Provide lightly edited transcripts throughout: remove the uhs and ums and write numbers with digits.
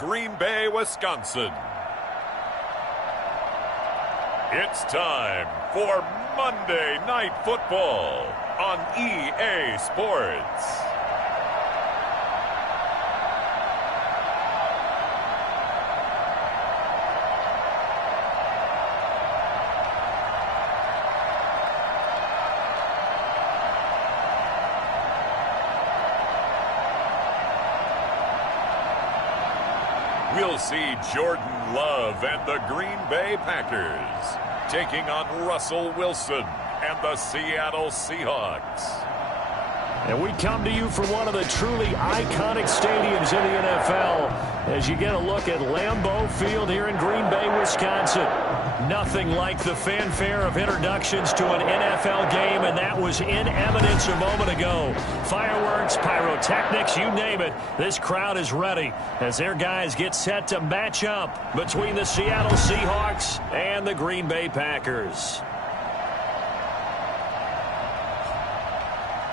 Green Bay, Wisconsin. It's time for Monday Night Football on EA Sports. We'll see Jordan Love and the Green Bay Packers taking on Russell Wilson and the Seattle Seahawks. And we come to you from one of the truly iconic stadiums in the NFL as you get a look at Lambeau Field here in Green Bay, Wisconsin. Nothing like the fanfare of introductions to an NFL game, and that was in evidence a moment ago. Fireworks, pyrotechnics, you name it. This crowd is ready as their guys get set to match up between the Seattle Seahawks and the Green Bay Packers.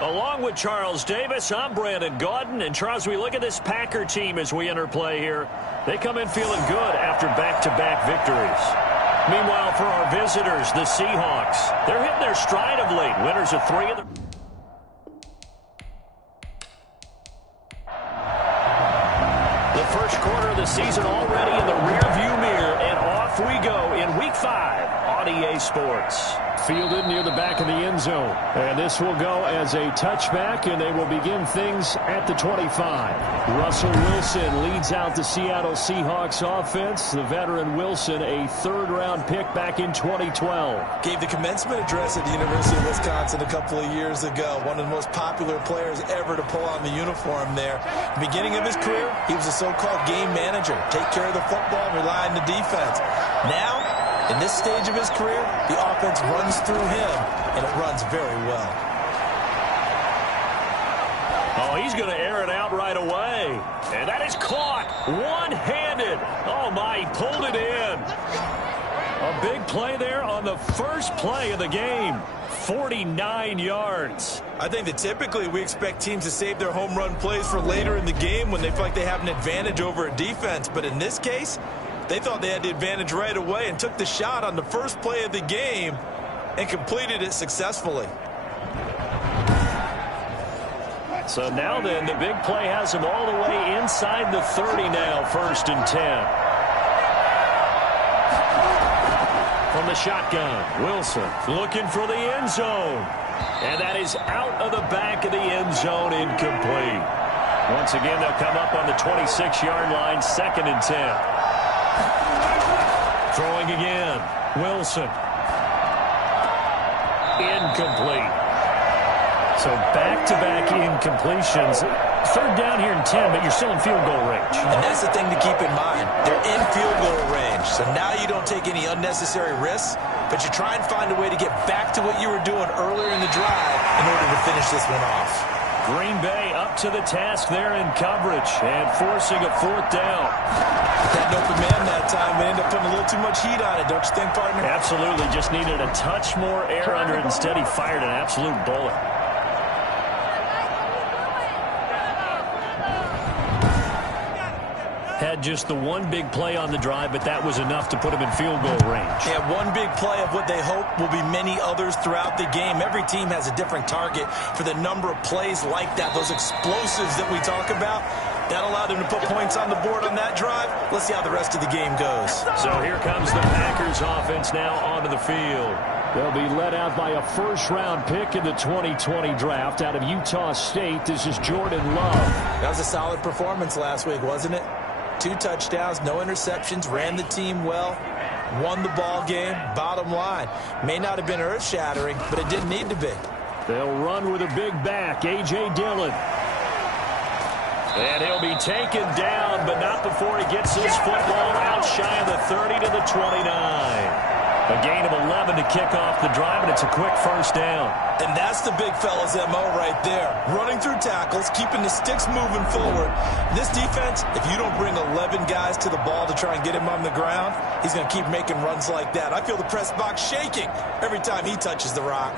Along with Charles Davis, I'm Brandon Gaudin. And Charles, we look at this Packer team as we enter play here. They come in feeling good after back-to-back victories. Meanwhile, for our visitors, the Seahawks, they're hitting their stride of late. Winners of 3 of the... The first quarter of the season already in the rearview mirror, and off we go in Week 5 on EA Sports. Fielded near the back of the end zone. And this will go as a touchback, and they will begin things at the 25. Russell Wilson leads out the Seattle Seahawks offense. The veteran Wilson, a third-round pick back in 2012. Gave the commencement address at the University of Wisconsin a couple of years ago. One of the most popular players ever to pull on the uniform there. The beginning of his career, he was a so-called game manager. Take care of the football, rely on the defense. Now, in this stage of his career, the offense runs through him, and it runs very well. Oh, he's going to air it out right away. And that is caught one-handed. Oh, my, he pulled it in. A big play there on the first play of the game. 49 yards. I think that typically we expect teams to save their home run plays for later in the game when they feel like they have an advantage over a defense. But in this case, they thought they had the advantage right away and took the shot on the first play of the game and completed it successfully. So now then, the big play has him all the way inside the 30 now, 1st and 10. From the shotgun, Wilson looking for the end zone. And that is out of the back of the end zone, incomplete. Once again, they'll come up on the 26-yard line, 2nd and 10. Throwing again, Wilson. Incomplete. So back-to-back incompletions. 3rd down here and 10, but you're still in field goal range. And that's the thing to keep in mind. They're in field goal range. So now you don't take any unnecessary risks, but you try and find a way to get back to what you were doing earlier in the drive in order to finish this one off. Green Bay up to the task there in coverage and forcing a 4th down. That open man that time, we ended up putting a little too much heat on it, don't you think, partner? Absolutely. Just needed a touch more air under it. Instead, he fired an absolute bullet. Had just the one big play on the drive, but that was enough to put him in field goal range. Yeah, one big play of what they hope will be many others throughout the game. Every team has a different target for the number of plays like that, those explosives that we talk about. That allowed him to put points on the board on that drive. Let's see how the rest of the game goes. So here comes the Packers offense now onto the field. They'll be led out by a first-round pick in the 2020 draft out of Utah State. This is Jordan Love. That was a solid performance last week, wasn't it? 2 touchdowns, no interceptions, ran the team well, won the ball game. Bottom line, may not have been earth-shattering, but it didn't need to be. They'll run with a big back, A.J. Dillon. And he'll be taken down, but not before he gets his football out shy of the 30 to the 29. A gain of 11 to kick off the drive, and it's a quick first down. And that's the big fella's MO right there. Running through tackles, keeping the sticks moving forward. This defense, if you don't bring 11 guys to the ball to try and get him on the ground, he's going to keep making runs like that. I feel the press box shaking every time he touches the rock.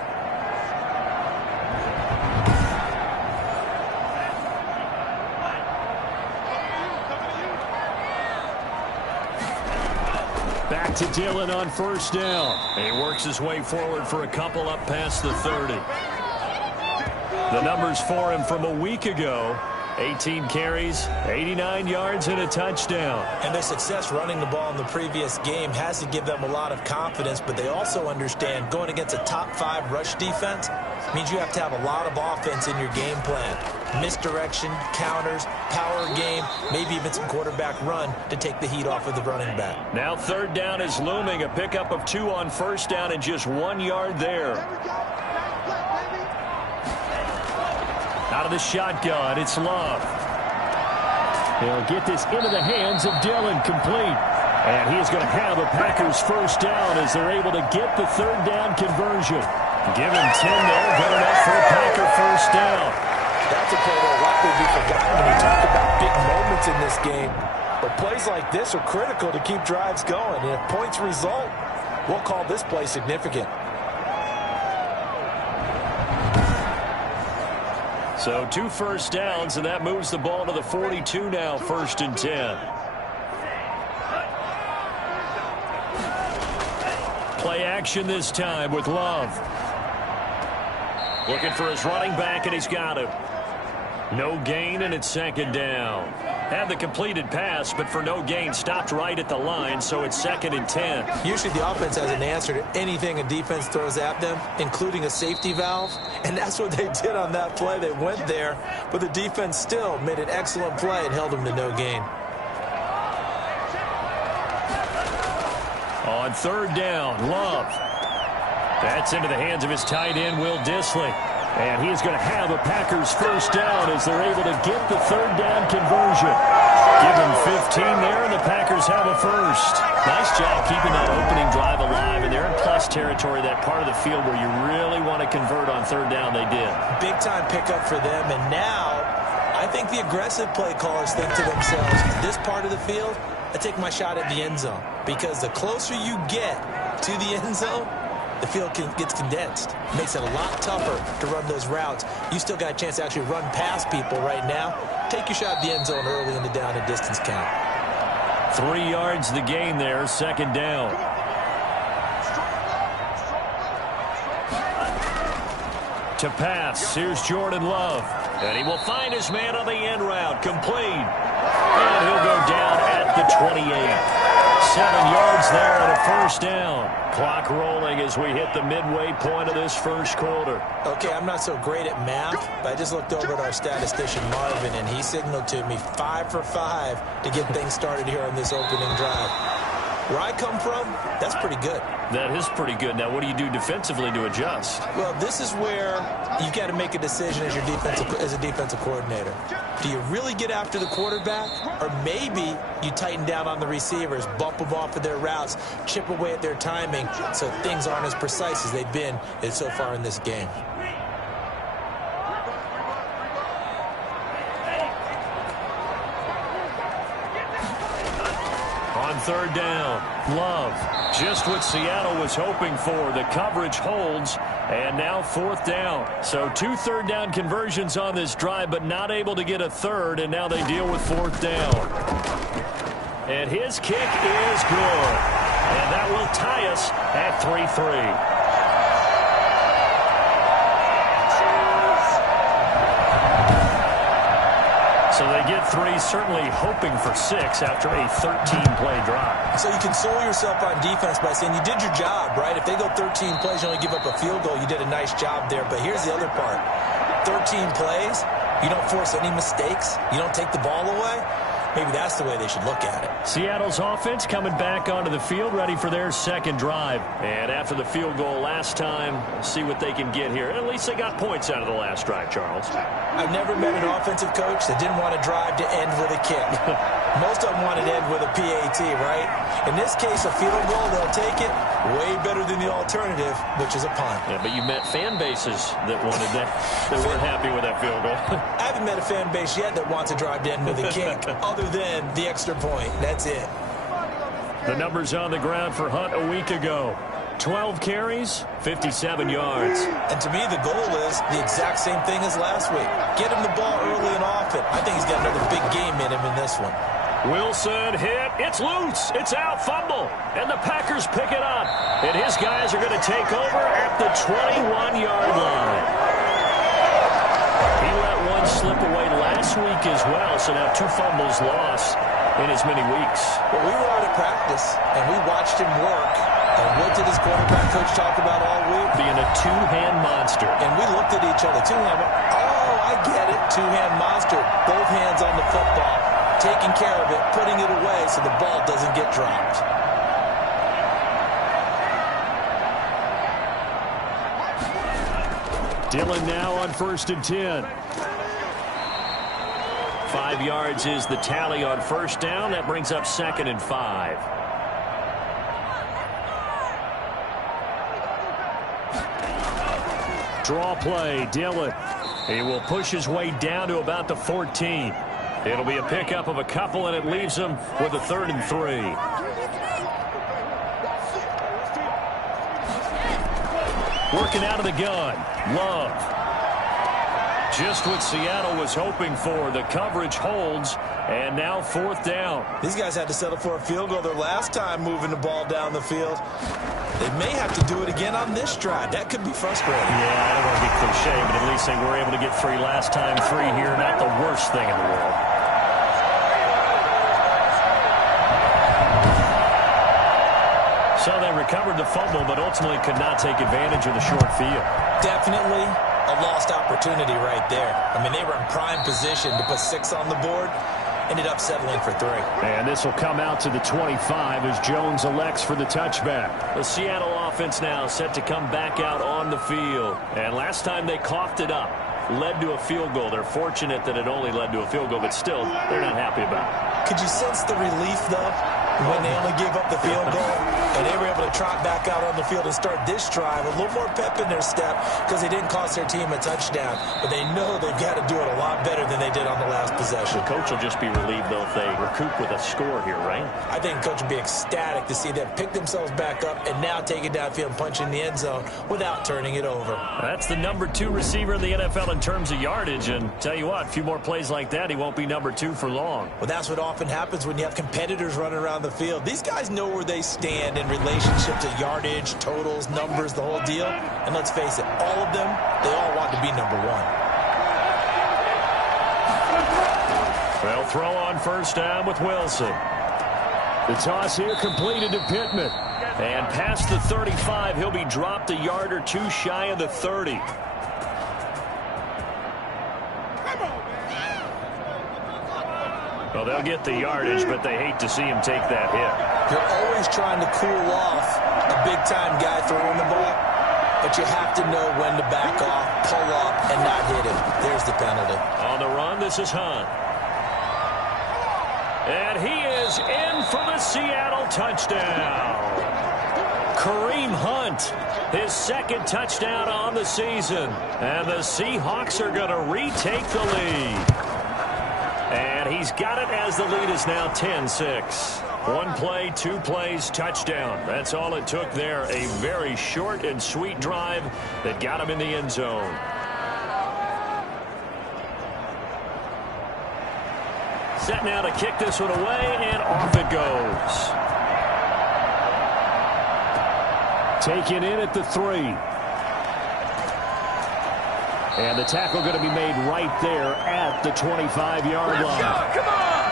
Back to Dillon on first down. He works his way forward for a couple up past the 30. The numbers for him from a week ago: 18 carries, 89 yards, and a touchdown. And their success running the ball in the previous game has to give them a lot of confidence, but they also understand going against a top 5 rush defense means you have to have a lot of offense in your game plan. Misdirection, counters, power game, maybe even some quarterback run to take the heat off of the running back. Now third down is looming. A pickup of 2 on first down and just 1 yard there. Out of the shotgun, it's Love. He'll get this into the hands of Dillon, complete. And he is going to have a Packers first down as they're able to get the third down conversion. Give him 10 there, good enough for a Packer first down. That's a play that will likely be forgotten when you talk about big moments in this game. But plays like this are critical to keep drives going. And if points result, we'll call this play significant. So 2 first downs, and that moves the ball to the 42 now, 1st and 10. Play action this time with Love. Looking for his running back, and he's got him. No gain, and it's 2nd down. Had the completed pass, but for no gain, stopped right at the line, so it's 2nd and 10. Usually the offense has an answer to anything a defense throws at them, including a safety valve, and that's what they did on that play. They went there, but the defense still made an excellent play and held them to no gain. On 3rd down, Love. That's into the hands of his tight end, Will Dissly. And he is going to have a Packers first down as they're able to get the third down conversion. Give him 15 there, and the Packers have a first. Nice job keeping that opening drive alive, and they're in plus territory, that part of the field where you really want to convert on 3rd down. They did. Big-time pickup for them, and now I think the aggressive play callers think to themselves, this part of the field, I take my shot at the end zone, because the closer you get to the end zone, the field gets condensed. Makes it a lot tougher to run those routes. You still got a chance to actually run past people right now. Take your shot at the end zone early in the down and distance count. 3 yards the gain there, 2nd down. To pass, here's Jordan Love. And he will find his man on the end route, complete. And he'll go down at the 28. 7 yards there and a first down. Clock rolling as we hit the midway point of this first quarter. Okay, I'm not so great at math, but I just looked over at our statistician, Marvin, and he signaled to me 5 for 5 to get things started here on this opening drive. Where I come from, that's pretty good. That is pretty good. Now, what do you do defensively to adjust? Well, this is where you've got to make a decision as a defensive coordinator. Do you really get after the quarterback, or maybe you tighten down on the receivers, bump them off of their routes, chip away at their timing so things aren't as precise as they've been so far in this game? On 3rd down, Love. Just what Seattle was hoping for. The coverage holds, and now 4th down. So 2 3rd down conversions on this drive, but not able to get a 3rd, and now they deal with 4th down. And his kick is good. And that will tie us at 3-3. So they get 3, certainly hoping for 6 after a 13-play drive. So you console yourself on defense by saying you did your job, right? If they go 13 plays, you only give up a field goal, you did a nice job there. But here's the other part. 13 plays, you don't force any mistakes, you don't take the ball away. Maybe that's the way they should look at it. Seattle's offense coming back onto the field, ready for their 2nd drive. And after the field goal last time, see what they can get here. At least they got points out of the last drive, Charles. I've never met an offensive coach that didn't want to drive to end with a kick. Most of them wanted to end with a PAT, right? In this case, a field goal, they'll take it. Way better than the alternative, which is a punt. Yeah, but you met fan bases that wanted that, that weren't happy with that field goal. I haven't met a fan base yet that wants to drive to end with a kick, other than the extra point. That's it. The numbers on the ground for Hunt a week ago. 12 carries, 57 yards. And to me, the goal is the exact same thing as last week. Get him the ball early and often. I think he's got another big game in him in this one. Wilson hit. It's loose. It's out. Fumble. And the Packers pick it up. And his guys are going to take over at the 21-yard line. He let one slip away last week as well, so now 2 fumbles lost in as many weeks. Well, we were out of practice, and we watched him work. And what did his quarterback coach talk about all week? Being a two-hand monster. And we looked at each other. Two-hand. Oh, I get it. Two-hand monster. Both hands on the football. Taking care of it. Putting it away so the ball doesn't get dropped. Dillon now on 1st and 10. 5 yards is the tally on 1st down. That brings up 2nd and 5. Draw play, Dillon. He will push his way down to about the 14. It'll be a pickup of a couple, and it leaves him with a 3rd and 3. Working out of the gun. Love. Just what Seattle was hoping for. The coverage holds, and now 4th down. These guys had to settle for a field goal their last time moving the ball down the field. They may have to do it again on this drive. That could be frustrating. Yeah, I don't want to be cliche, but at least they were able to get 3 last time. 3 here, not the worst thing in the world. So they recovered the fumble, but ultimately could not take advantage of the short field. Definitely a lost opportunity right there. I mean, they were in prime position to put 6 on the board. Ended up settling for 3. And this will come out to the 25 as Jones elects for the touchback. The Seattle offense now set to come back out on the field. And last time they coughed it up, led to a field goal. They're fortunate that it only led to a field goal, but still, they're not happy about it. Could you sense the relief, though, when they only gave up the field goal? And they were able to trot back out on the field and start this drive. A little more pep in their step because they didn't cost their team a touchdown. But they know they've got to do it a lot better than they did on the last possession. The coach will just be relieved, though, if they recoup with a score here, right? I think the coach will be ecstatic to see them pick themselves back up and now take it downfield and punch in the end zone without turning it over. That's the number 2 receiver in the NFL in terms of yardage. And tell you what, a few more plays like that, he won't be number 2 for long. Well, that's what often happens when you have competitors running around the field. These guys know where they stand in relationship to yardage, totals, numbers, the whole deal. And let's face it, all of them, they all want to be number 1. They'll throw on 1st down with Wilson. The toss here completed to Pittman. And past the 35, he'll be dropped a yard or 2 shy of the 30. Well, they'll get the yardage, but they hate to see him take that hit. You're always trying to cool off a big-time guy throwing the ball, but you have to know when to back off, pull up, and not hit him. There's the penalty. On the run, this is Hunt. And he is in for the Seattle touchdown. Kareem Hunt, his 2nd touchdown on the season. And the Seahawks are going to retake the lead. And he's got it as the lead is now 10-6. 1 play, 2 plays, touchdown. That's all it took there. A very short and sweet drive that got him in the end zone. Set now to kick this one away, and off it goes. Taken in at the 3. And the tackle going to be made right there at the 25-yard line. Come on!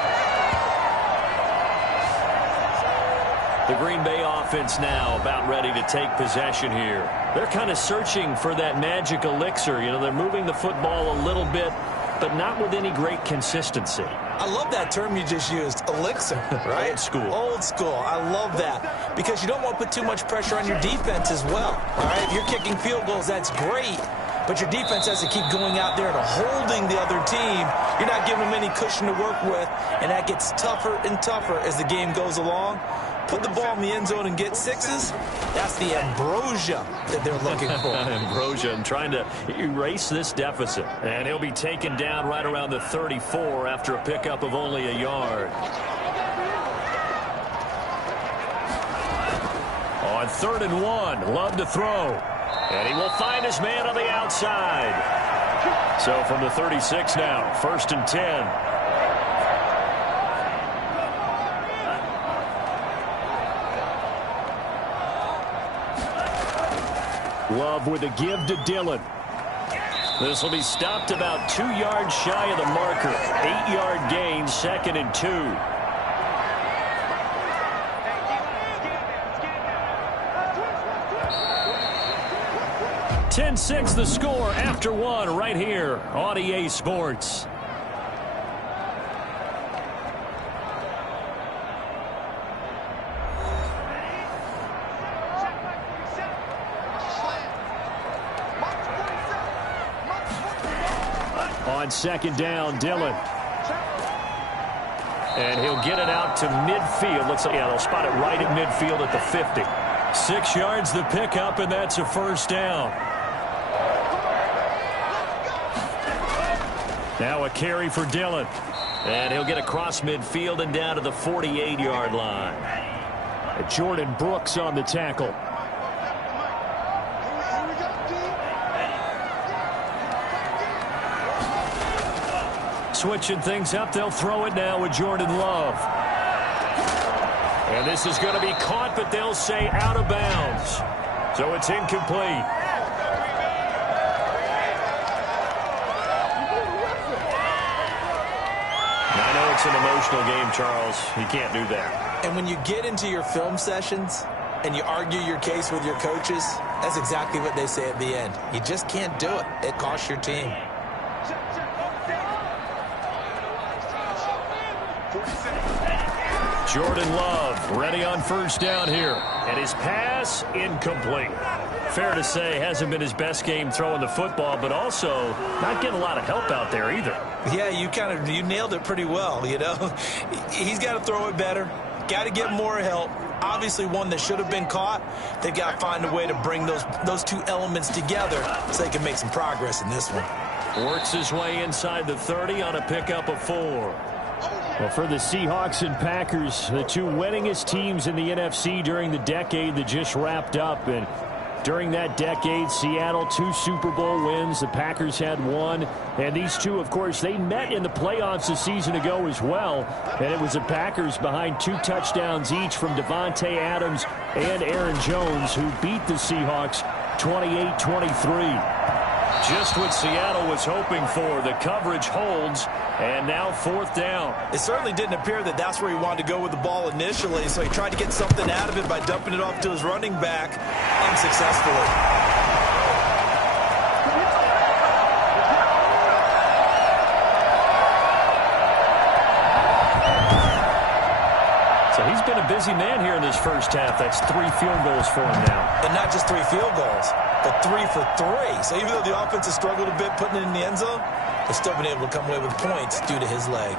The Green Bay offense now about ready to take possession here. They're kind of searching for that magic elixir. You know, they're moving the football a little bit, but not with any great consistency. I love that term you just used, elixir, right? Old school. Old school. I love that because you don't want to put too much pressure on your defense as well. All right, if you're kicking field goals, that's great. But your defense has to keep going out there and holding the other team. You're not giving them any cushion to work with, and that gets tougher and tougher as the game goes along. Put the ball in the end zone and get 6s. That's the ambrosia that they're looking for. Ambrosia and trying to erase this deficit. And he'll be taken down right around the 34 after a pickup of only a yard. On 3rd and 1, Love to throw. And he will find his man on the outside. So from the 36 now, 1st and 10. Love with a give to Dillon. This will be stopped about 2 yards shy of the marker. 8-yard gain, 2nd and 2. 10-6 the score after 1 right here on EA Sports. On 2nd down, Dillon. And he'll get it out to midfield. Looks like, yeah, they'll spot it right at midfield at the 50. 6 yards the pickup, and that's a 1st down. Now a carry for Dillon. And he'll get across midfield and down to the 48-yard line. And Jordan Brooks on the tackle. Switching things up, they'll throw it now with Jordan Love. And this is going to be caught, but they'll say out of bounds. So it's incomplete. I know it's an emotional game, Charles. You can't do that. And when you get into your film sessions and you argue your case with your coaches, that's exactly what they say at the end. You just can't do it. It costs your team. Jordan Love ready on 1st down here. And his pass incomplete. Fair to say, hasn't been his best game throwing the football, but also not getting a lot of help out there either. Yeah, you nailed it pretty well, you know. He's got to throw it better. Got to get more help. Obviously one that should have been caught. They've got to find a way to bring those two elements together so they can make some progress in this one. Works his way inside the 30 on a pickup of 4. Well, for the Seahawks and Packers, the two winningest teams in the NFC during the decade that just wrapped up. And during that decade, Seattle 2 Super Bowl wins. The Packers had 1. And these two, of course, they met in the playoffs a season ago as well. And it was the Packers behind 2 touchdowns each from Devontae Adams and Aaron Jones, who beat the Seahawks 28-23. Just what Seattle was hoping for. The coverage holds, and now 4th down. It certainly didn't appear that that's where he wanted to go with the ball initially, so he tried to get something out of it by dumping it off to his running back unsuccessfully. He's been a busy man here in this first half. That's 3 field goals for him now. And not just 3 field goals, but 3 for 3. So even though the offense has struggled a bit putting it in the end zone, they've still been able to come away with points due to his leg.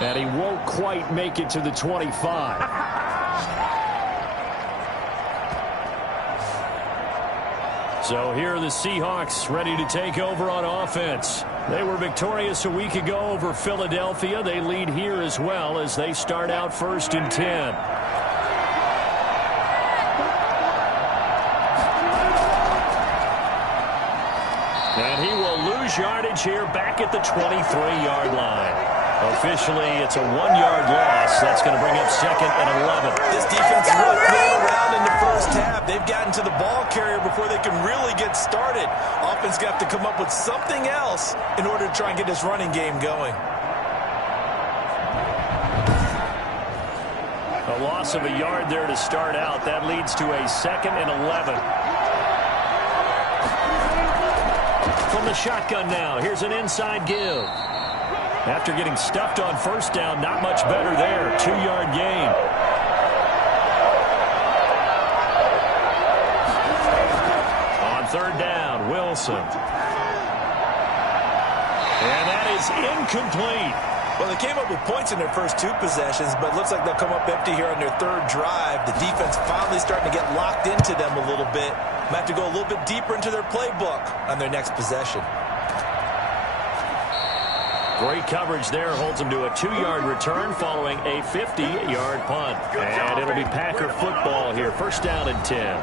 And he won't quite make it to the 25. So here are the Seahawks ready to take over on offense. They were victorious a week ago over Philadelphia. They lead here as well as they start out 1st and 10. And he will lose yardage here back at the 23-yard line. Officially, it's a 1-yard loss. That's going to bring up 2nd and 11. This defense is really playing around in the first half. They've gotten to the ball carrier before they can really get started. Offense got to come up with something else in order to try and get this running game going. A loss of a yard there to start out. That leads to a 2nd and 11. From the shotgun now, here's an inside give. After getting stuffed on 1st down, not much better there. 2-yard gain. On 3rd down, Wilson. And that is incomplete. Well, they came up with points in their first 2 possessions, but it looks like they'll come up empty here on their 3rd drive. The defense finally starting to get locked into them a little bit. Might have to go a little bit deeper into their playbook on their next possession. Great coverage there. Holds them to a 2-yard return following a 50-yard punt. And it'll be Packer football here. 1st down and 10.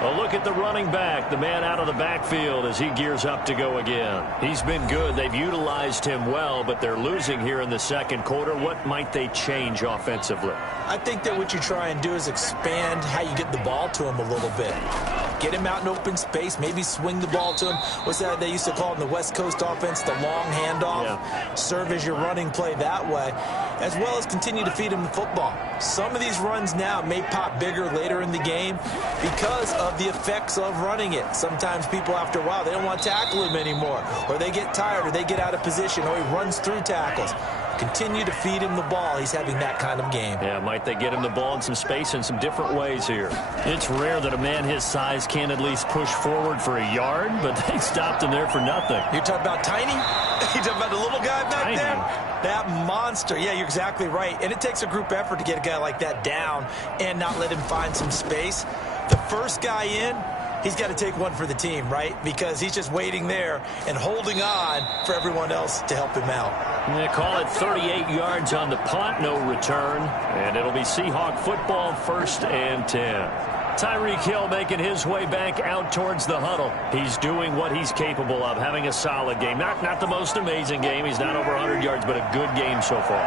A look at the running back, the man out of the backfield as he gears up to go again. He's been good. They've utilized him well, but they're losing here in the 2nd quarter. What might they change offensively? I think that what you try and do is expand how you get the ball to him a little bit. Get him out in open space. Maybe swing the ball to him. What's that they used to call in the West Coast offense? The long handoff. Yeah. Serve as your running play that way, as well as continue to feed him the football. Some of these runs now may pop bigger later in the game because of the effects of running it. Sometimes people, after a while, they don't want to tackle him anymore, or they get tired, or they get out of position, or he runs through tackles. Continue to feed him the ball. He's having that kind of game. Yeah, might they get him the ball in some space in some different ways here. It's rare that a man his size can at least push forward for a yard, but they stopped him there for nothing. You're talking about Tiny? You're talking about the little guy back there? That monster. Yeah, you're exactly right. And it takes a group effort to get a guy like that down and not let him find some space. The first guy in, he's got to take one for the team, right? Because he's just waiting there and holding on for everyone else to help him out. They call it 38 yards on the punt, no return. And it'll be Seahawk football, 1st and 10. Tyreek Hill making his way back out towards the huddle. He's doing what he's capable of, having a solid game. Not the most amazing game. He's not over 100 yards, but a good game so far.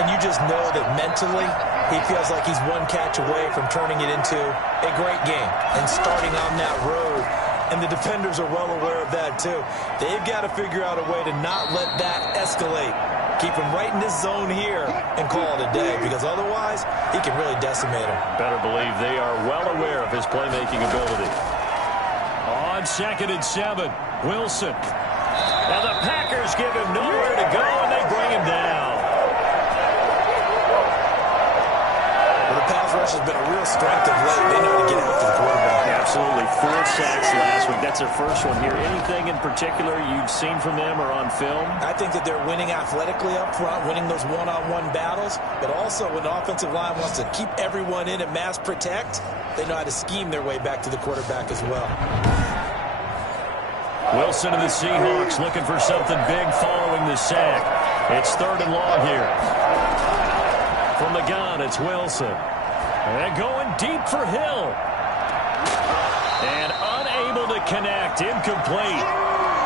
And you just know that mentally he feels like he's one catch away from turning it into a great game and starting on that road. And the defenders are well aware of that, too. They've got to figure out a way to not let that escalate. Keep him right in this zone here and call it a day, because otherwise he can really decimate him. Better believe they are well aware of his playmaking ability. On 2nd and 7, Wilson. Now the Packers give him nowhere to go, and they bring him down. Well, the pass rush has been a real strength of late. They know how to get after the quarterback. Absolutely. 4 sacks last week. That's their first one here. Anything in particular you've seen from them or on film? I think that they're winning athletically up front, winning those one-on-one battles, but also when the offensive line wants to keep everyone in and mass protect, they know how to scheme their way back to the quarterback as well. Wilson and the Seahawks looking for something big following the sack. It's 3rd and long here. From the gun, it's Wilson. And going deep for Hill. And unable to connect. Incomplete.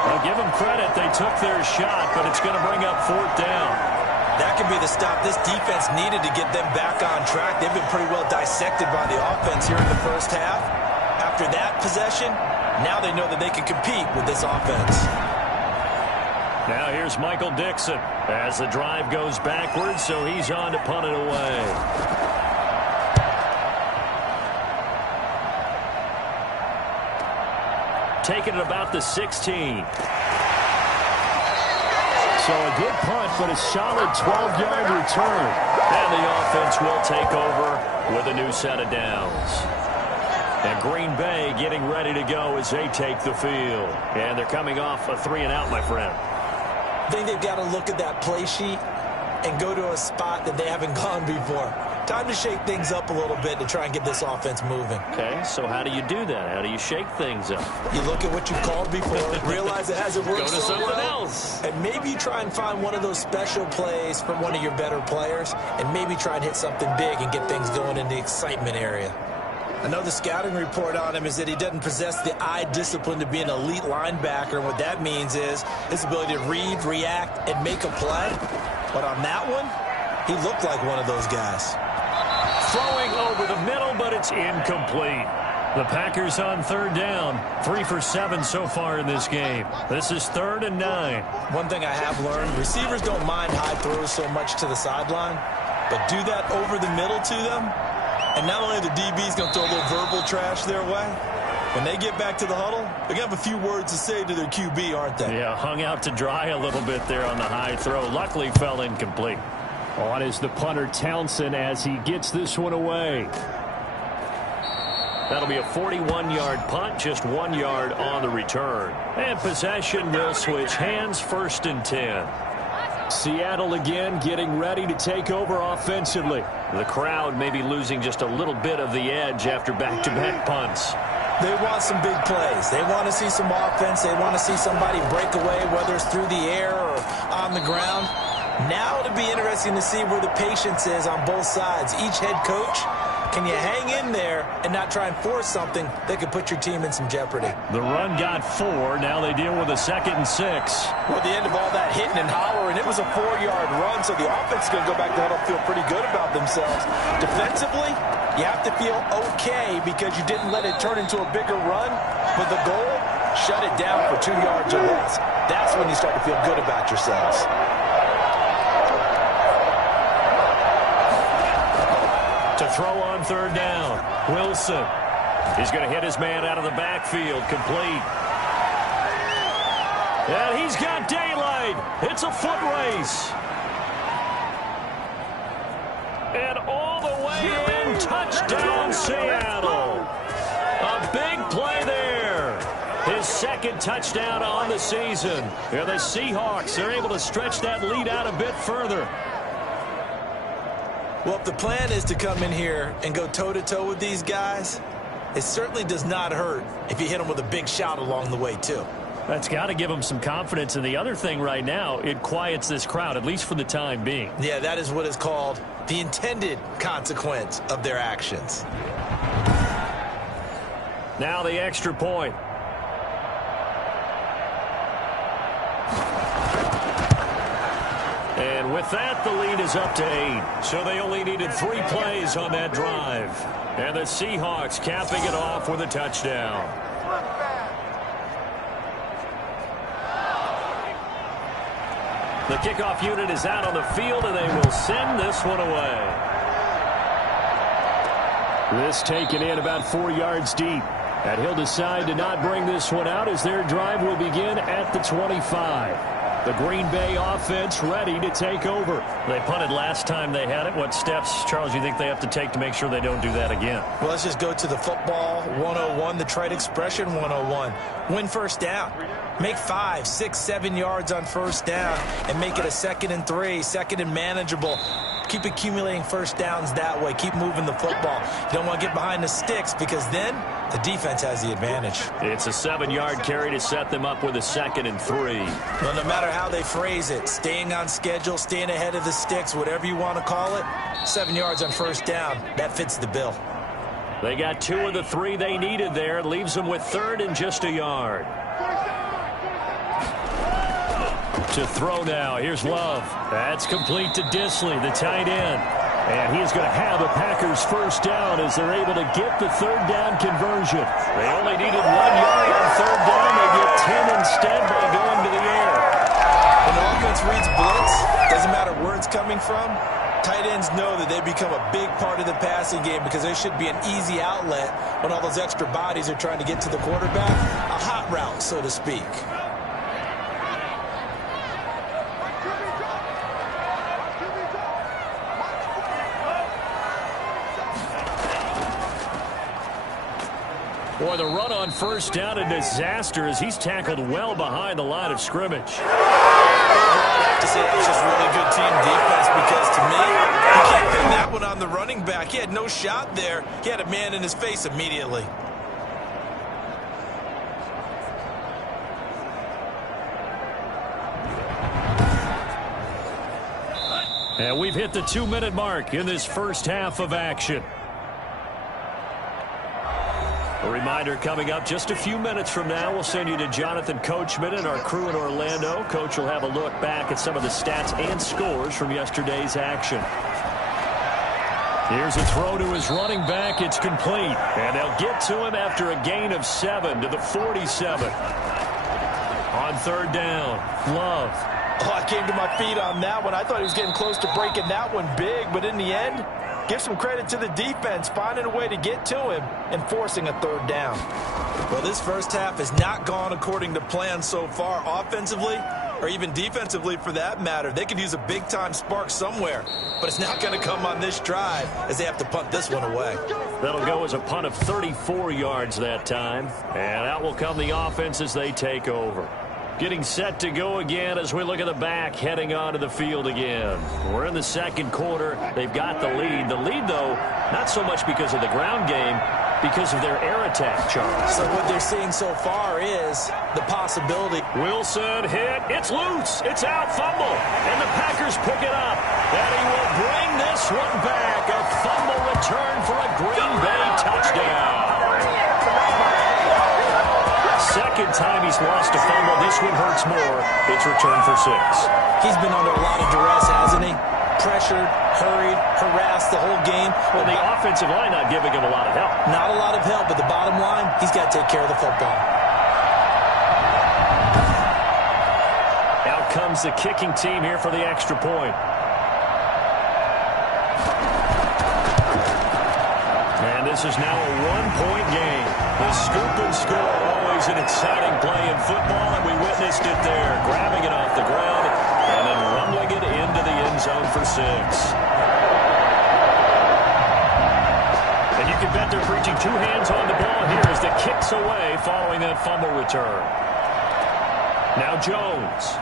I'll give them credit. They took their shot, but it's going to bring up 4th down. That could be the stop this defense needed to get them back on track. They've been pretty well dissected by the offense here in the first half. After that possession, now they know that they can compete with this offense. Now here's Michael Dixon as the drive goes backwards, so he's on to punt it away. Taking it about the 16. So a good punt, but a solid 12-yard return. And the offense will take over with a new set of downs. And Green Bay getting ready to go as they take the field. And they're coming off a 3-and-out, my friend. I think they've got to look at that play sheet and go to a spot that they haven't gone before. Time to shake things up a little bit to try and get this offense moving. Okay, so how do you do that? How do you shake things up? You look at what you've called before, realize it hasn't worked Go to so something well, else. and maybe try and find one of those special plays from one of your better players, and maybe try and hit something big and get things going in the excitement area. I know the scouting report on him is that he doesn't possess the eye discipline to be an elite linebacker. And what that means is his ability to read, react, and make a play. But on that one, he looked like one of those guys. Throwing over the middle, but it's incomplete. The Packers on 3rd down. 3 for 7 so far in this game. This is 3rd and 9. One thing I have learned, receivers don't mind high throws so much to the sideline, but do that over the middle to them, and not only the DB's going to throw a little verbal trash their way, when they get back to the huddle, they're going to have a few words to say to their QB, aren't they? Yeah, hung out to dry a little bit there on the high throw. Luckily fell incomplete. On is the punter Townsend as he gets this one away. That'll be a 41-yard punt, just 1 yard on the return. And possession will switch hands, 1st and 10. Seattle again getting ready to take over offensively. The crowd may be losing just a little bit of the edge after back-to-back punts. They want some big plays. They want to see some offense. They want to see somebody break away, whether it's through the air or on the ground. Now it'll be interesting to see where the patience is on both sides. Each head coach, can you hang in there and not try and force something that could put your team in some jeopardy? The run got 4. Now they deal with a 2nd and 6. Well, at the end of all that hitting and hollering, it was a 4-yard run, so the offense is going to go back to huddle, feel pretty good about themselves. Defensively, you have to feel okay because you didn't let it turn into a bigger run, but the goal, shut it down for 2 yards or less. That's when you start to feel good about yourselves. To throw on 3rd down, Wilson. He's going to hit his man out of the backfield, complete. And he's got daylight. It's a foot race. And all the way in, touchdown Seattle. A big play there. His 2nd touchdown on the season. And the Seahawks are able to stretch that lead out a bit further. Well, if the plan is to come in here and go toe-to-toe with these guys, it certainly does not hurt if you hit them with a big shout along the way, too. That's got to give them some confidence. And the other thing right now, it quiets this crowd, at least for the time being. Yeah, that is what is called the intended consequence of their actions. Now the extra point. And with that, the lead is up to 8. So they only needed 3 plays on that drive. And the Seahawks capping it off with a touchdown. The kickoff unit is out on the field, and they will send this one away. This taken in about 4 yards deep. And he'll decide to not bring this one out as their drive will begin at the 25. The Green Bay offense ready to take over. They punted last time they had it. What steps, Charles, you think they have to take to make sure they don't do that again? Well, let's just go to the football 101, the trade expression 101. Win first down. Make 5, 6, 7 yards on first down and make it a 2nd and 3, 2nd and manageable. Keep accumulating first downs that way. Keep moving the football. You don't want to get behind the sticks because then the defense has the advantage. It's a 7-yard carry to set them up with a 2nd and 3. Well, no matter how they phrase it, staying on schedule, staying ahead of the sticks, whatever you want to call it, 7 yards on first down, that fits the bill. They got 2 of the 3 they needed there. It leaves them with 3rd and just a yard. To throw now. Here's Love. That's complete to Disley, the tight end. And he's going to have the Packers first down as they're able to get the 3rd down conversion. They only needed 1 yard on 3rd down. They get 10 instead by going to the air. When the offense reads blitz, doesn't matter where it's coming from, tight ends know that they become a big part of the passing game because there should be an easy outlet when all those extra bodies are trying to get to the quarterback. A hot route, so to speak. Boy, the run on first down, a disaster as he's tackled well behind the line of scrimmage. Overall, I have to say that was just really good team defense because to me, you can't pin that one on the running back. He had no shot there. He had a man in his face immediately. And we've hit the 2-minute mark in this first half of action. A reminder coming up just a few minutes from now, we'll send you to Jonathan Coachman and our crew in Orlando. Coach will have a look back at some of the stats and scores from yesterday's action. Here's a throw to his running back. It's complete. And they'll get to him after a gain of 7 to the 47. On 3rd down, Love. Oh, I came to my feet on that one. I thought he was getting close to breaking that one big, but in the end, give some credit to the defense, finding a way to get to him and forcing a 3rd down. Well, this first half has not gone according to plan so far offensively or even defensively for that matter. They could use a big-time spark somewhere, but it's not going to come on this drive as they have to punt this one away. That'll go as a punt of 34 yards that time, and out will come the offense as they take over. Getting set to go again as we look at the back heading onto the field again. We're in the second quarter. They've got the lead. The lead, though, not so much because of the ground game, because of their air attack, Charles. So what they're seeing so far is the possibility. Wilson hit. It's loose. It's out. Fumble. And the Packers pick it up. And he will bring this one back. A fumble return for a Green Bay touchdown. Second time he's lost a fumble. This one hurts more. It's returned for 6. He's been under a lot of duress, hasn't he? Pressured, hurried, harassed the whole game. Well, the offensive line not giving him a lot of help. Not a lot of help, but the bottom line, he's got to take care of the football. Out comes the kicking team here for the extra point. And this is now a one-point game. The scoop and score, always an exciting play in football, and we witnessed it there. Grabbing it off the ground and then rumbling it into the end zone for 6. And you can bet they're preaching 2 hands on the ball here as the kick's away following that fumble return. Now Jones.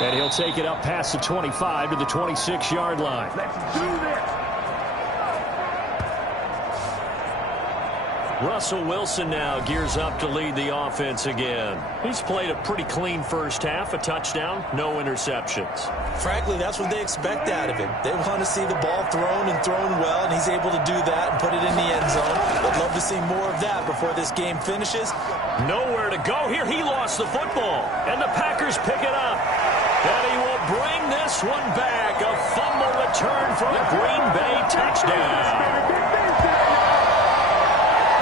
And he'll take it up past the 25 to the 26-yard line. Let's do this. Russell Wilson now gears up to lead the offense again. He's played a pretty clean first half, a touchdown, no interceptions. Frankly, that's what they expect out of him. They want to see the ball thrown and thrown well, and he's able to do that and put it in the end zone. I'd love to see more of that before this game finishes. Nowhere to go here. He lost the football, and the Packers pick it up. And he will bring this one back. A fumble return for a Green Bay touchdown.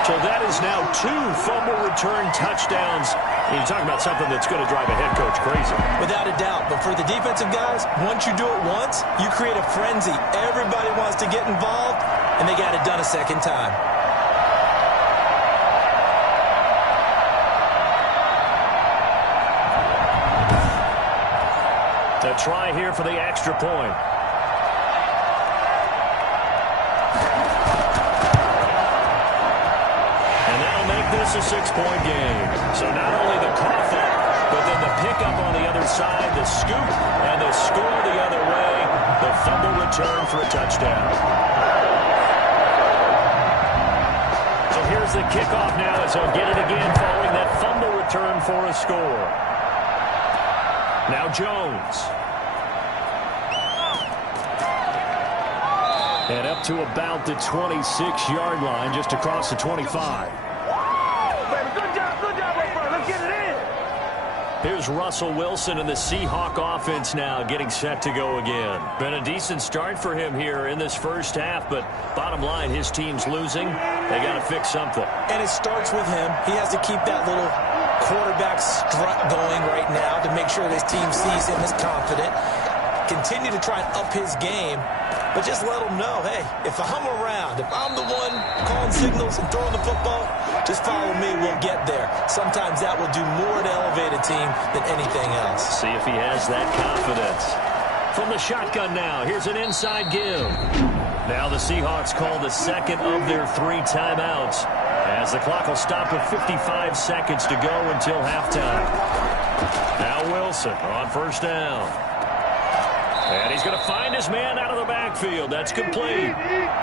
So that is now 2 fumble return touchdowns. You're talking about something that's going to drive a head coach crazy. Without a doubt. But for the defensive guys, once you do it once, you create a frenzy. Everybody wants to get involved, and they got it done a second time. A try here for the extra point. This a 6-point game. So not only the cough up, but then the pickup on the other side, the scoop, and the score the other way. The fumble return for a touchdown. So here's the kickoff now as they'll get it again following that fumble return for a score. Now Jones. And up to about the 26-yard line, just across the 25. Here's Russell Wilson and the Seahawk offense now getting set to go again. Been a decent start for him here in this first half, but bottom line, his team's losing. They got to fix something. And it starts with him. He has to keep that little quarterback strut going right now to make sure his team sees him as confident. Continue to try and up his game, but just let him know, hey, if I'm around, if I'm the one calling signals and throwing the football, just follow me, we'll get there. Sometimes that will do more to elevate a team than anything else. See if he has that confidence. From the shotgun now, here's an inside give. Now the Seahawks call the second of their 3 timeouts, as the clock will stop with 55 seconds to go until halftime. Now Wilson on first down. And he's going to find his man out of the backfield. That's complete.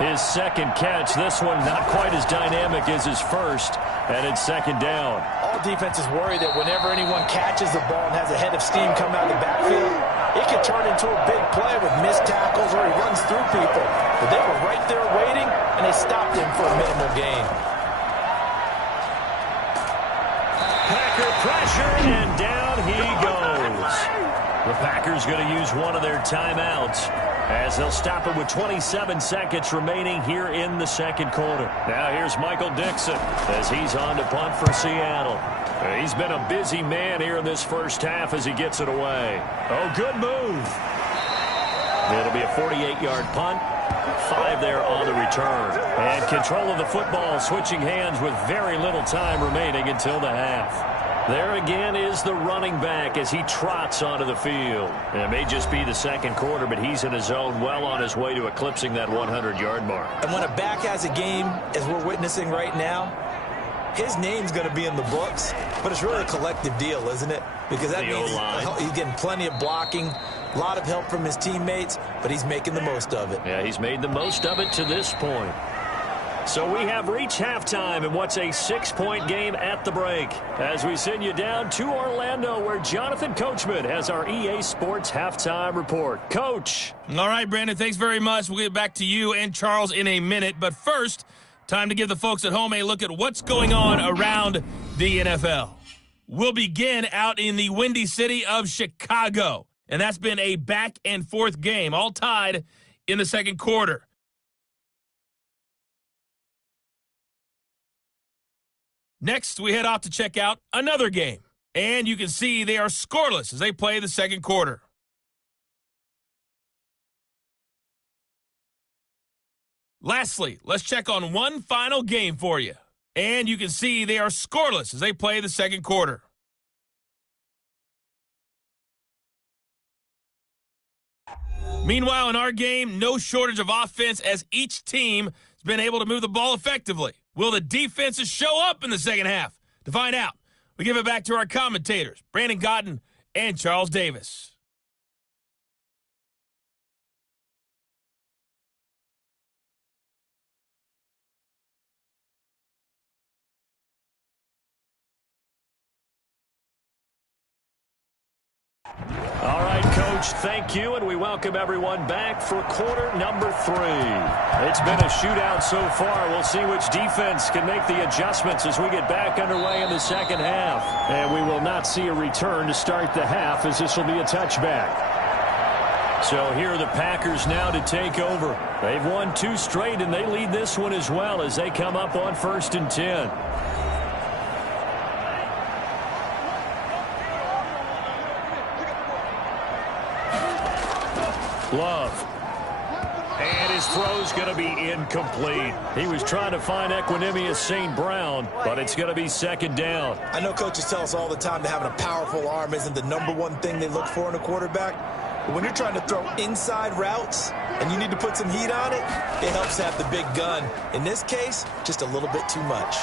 His second catch. This one not quite as dynamic as his first. And it's second down. All defenses worry that whenever anyone catches the ball and has a head of steam come out of the backfield, it could turn into a big play with missed tackles or he runs through people. But they were right there waiting, and they stopped him for a minimal gain. Packer pressure, and down he goes. The Packers going to use one of their timeouts as they'll stop it with 27 seconds remaining here in the second quarter. Now here's Michael Dixon as he's on to punt for Seattle. He's been a busy man here in this first half as he gets it away. Oh, good move. It'll be a 48-yard punt. 5 there on the return. And control of the football, switching hands with very little time remaining until the half. There again is the running back as he trots onto the field. And it may just be the second quarter, but he's in his zone, well on his way to eclipsing that 100-yard mark. And when a back has a game, as we're witnessing right now, his name's going to be in the books, but it's really a collective deal, isn't it? Because that means he's getting plenty of blocking, a lot of help from his teammates, but he's making the most of it. Yeah, he's made the most of it to this point. So we have reached halftime in what's a 6-point game at the break. As we send you down to Orlando, where Jonathan Coachman has our EA Sports halftime report. Coach. All right, Brandon, thanks very much. We'll get back to you and Charles in a minute. But first, time to give the folks at home a look at what's going on around the NFL. We'll begin out in the windy city of Chicago. And that's been a back-and-forth game, all tied in the second quarter. Next, we head off to check out another game. And you can see they are scoreless as they play the second quarter. Lastly, let's check on one final game for you. And you can see they are scoreless as they play the second quarter. Meanwhile, in our game, no shortage of offense as each team has been able to move the ball effectively. Will the defenses show up in the second half? To find out, we give it back to our commentators, Brandon Cotton and Charles Davis. All right, Coach, thank you, and we welcome everyone back for quarter number 3. It's been a shootout so far. We'll see which defense can make the adjustments as we get back underway in the second half. And we will not see a return to start the half, as this will be a touchback. So here are the Packers now to take over. They've won 2 straight, and they lead this one as well as they come up on 1st and 10. Love. And his throw's going to be incomplete. He was trying to find Equanimous St. Brown, but it's going to be second down. I know coaches tell us all the time that having a powerful arm isn't the #1 thing they look for in a quarterback. But when you're trying to throw inside routes and you need to put some heat on it, it helps to have the big gun. In this case, just a little bit too much.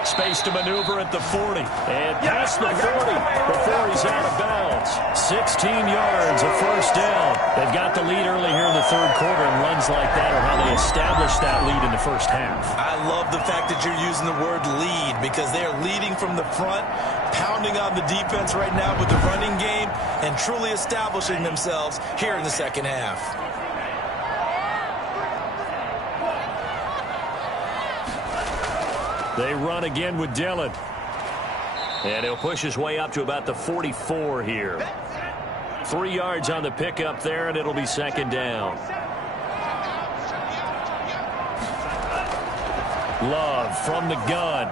Space to maneuver at the 40. And past the 40 before he's out of bounds. 16 yards, a first down. They've got the lead early here in the third quarter, and runs like that are how they establish that lead in the first half. I love the fact that you're using the word lead, because they are leading from the front, pounding on the defense right now with the running game, and truly establishing themselves here in the second half. They run again with Dillon. And he'll push his way up to about the 44 here. 3 yards on the pickup there, and it'll be second down. Love from the gun.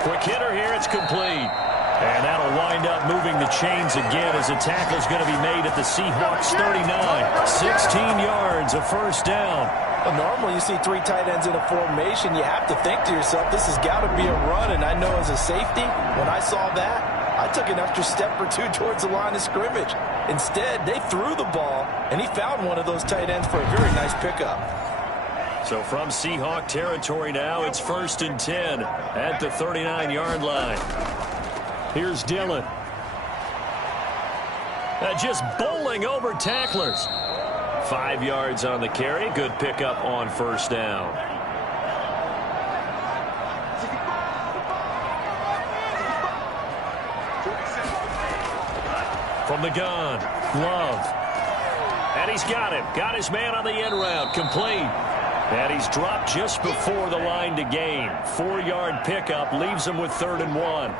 Quick hitter here, it's complete. And that'll wind up moving the chains again as a tackle's going to be made at the Seahawks 39. 16 yards, a first down. Well, normally you see 3 tight ends in a formation, you have to think to yourself, this has got to be a run. And I know as a safety, when I saw that, I took an extra step or 2 towards the line of scrimmage. Instead, they threw the ball, and he found one of those tight ends for a very nice pickup. So from Seahawk territory now, it's 1st and 10 at the 39-yard line. Here's Dillon. Just bowling over tacklers. 5 yards on the carry. Good pickup on first down. From the gun, Love. And he's got him. Got his man on the end route. Complete. And he's dropped just before the line to gain. 4-yard pickup leaves him with 3rd and 1.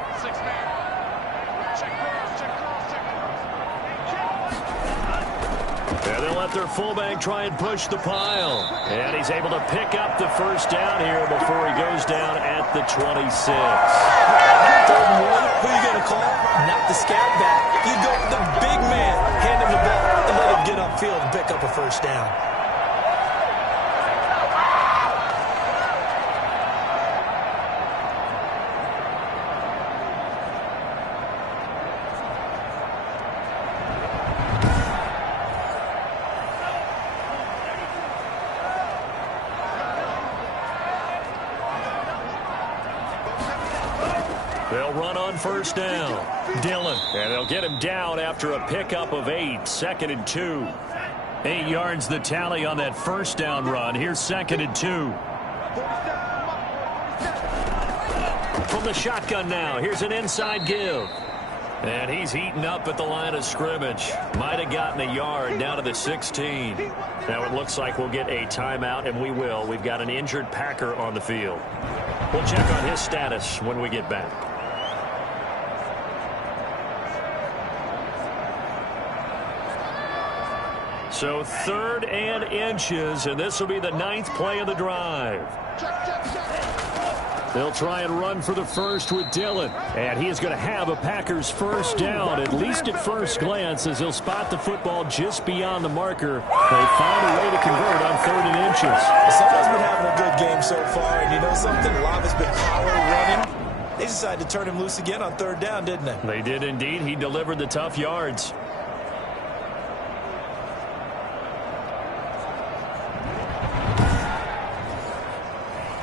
And they'll let their fullback try and push the pile. And he's able to pick up the first down here before he goes down at the 26. 3rd and 1, who are you going to call? Not the scat back. You go with the big man, hand him the ball, and let him get upfield and pick up a first down. They'll run on first down. Dillon. And they'll get him down after a pickup of 8. 2nd and 2. 8 yards the tally on that first down run. Here's 2nd and 2. From the shotgun now. Here's an inside give. And he's heating up at the line of scrimmage. Might have gotten a yard down to the 16. Now it looks like we'll get a timeout, and we will. We've got an injured Packer on the field. We'll check on his status when we get back. So 3rd and inches, and this will be the 9th play of the drive. They'll try and run for the first with Dillon. And he is going to have a Packers first down, at least at first glance, as he'll spot the football just beyond the marker. They found a way to convert on 3rd and inches. Someone's been having a good game so far, and you know something? A lot has been power running. They decided to turn him loose again on 3rd down, didn't they? They did indeed. He delivered the tough yards.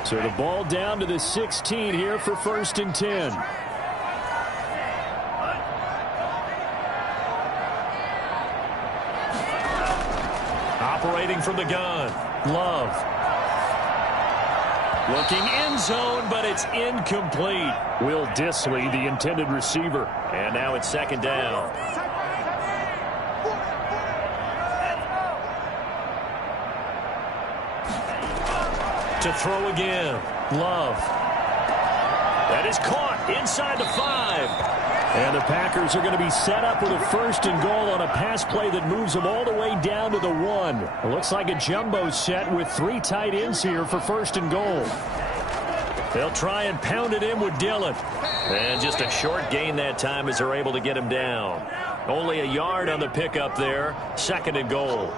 So the ball down to the 16 here for 1st and 10. Operating from the gun. Love. Looking end zone, but it's incomplete. Will Dissly, the intended receiver. And now it's 2nd down. To throw again. Love. That is caught inside the 5. And the Packers are going to be set up with a 1st and goal on a pass play that moves them all the way down to the 1. It looks like a jumbo set with 3 tight ends here for 1st and goal. They'll try and pound it in with Dillon. And just a short gain that time as they're able to get him down. Only a yard on the pickup there. 2nd and goal.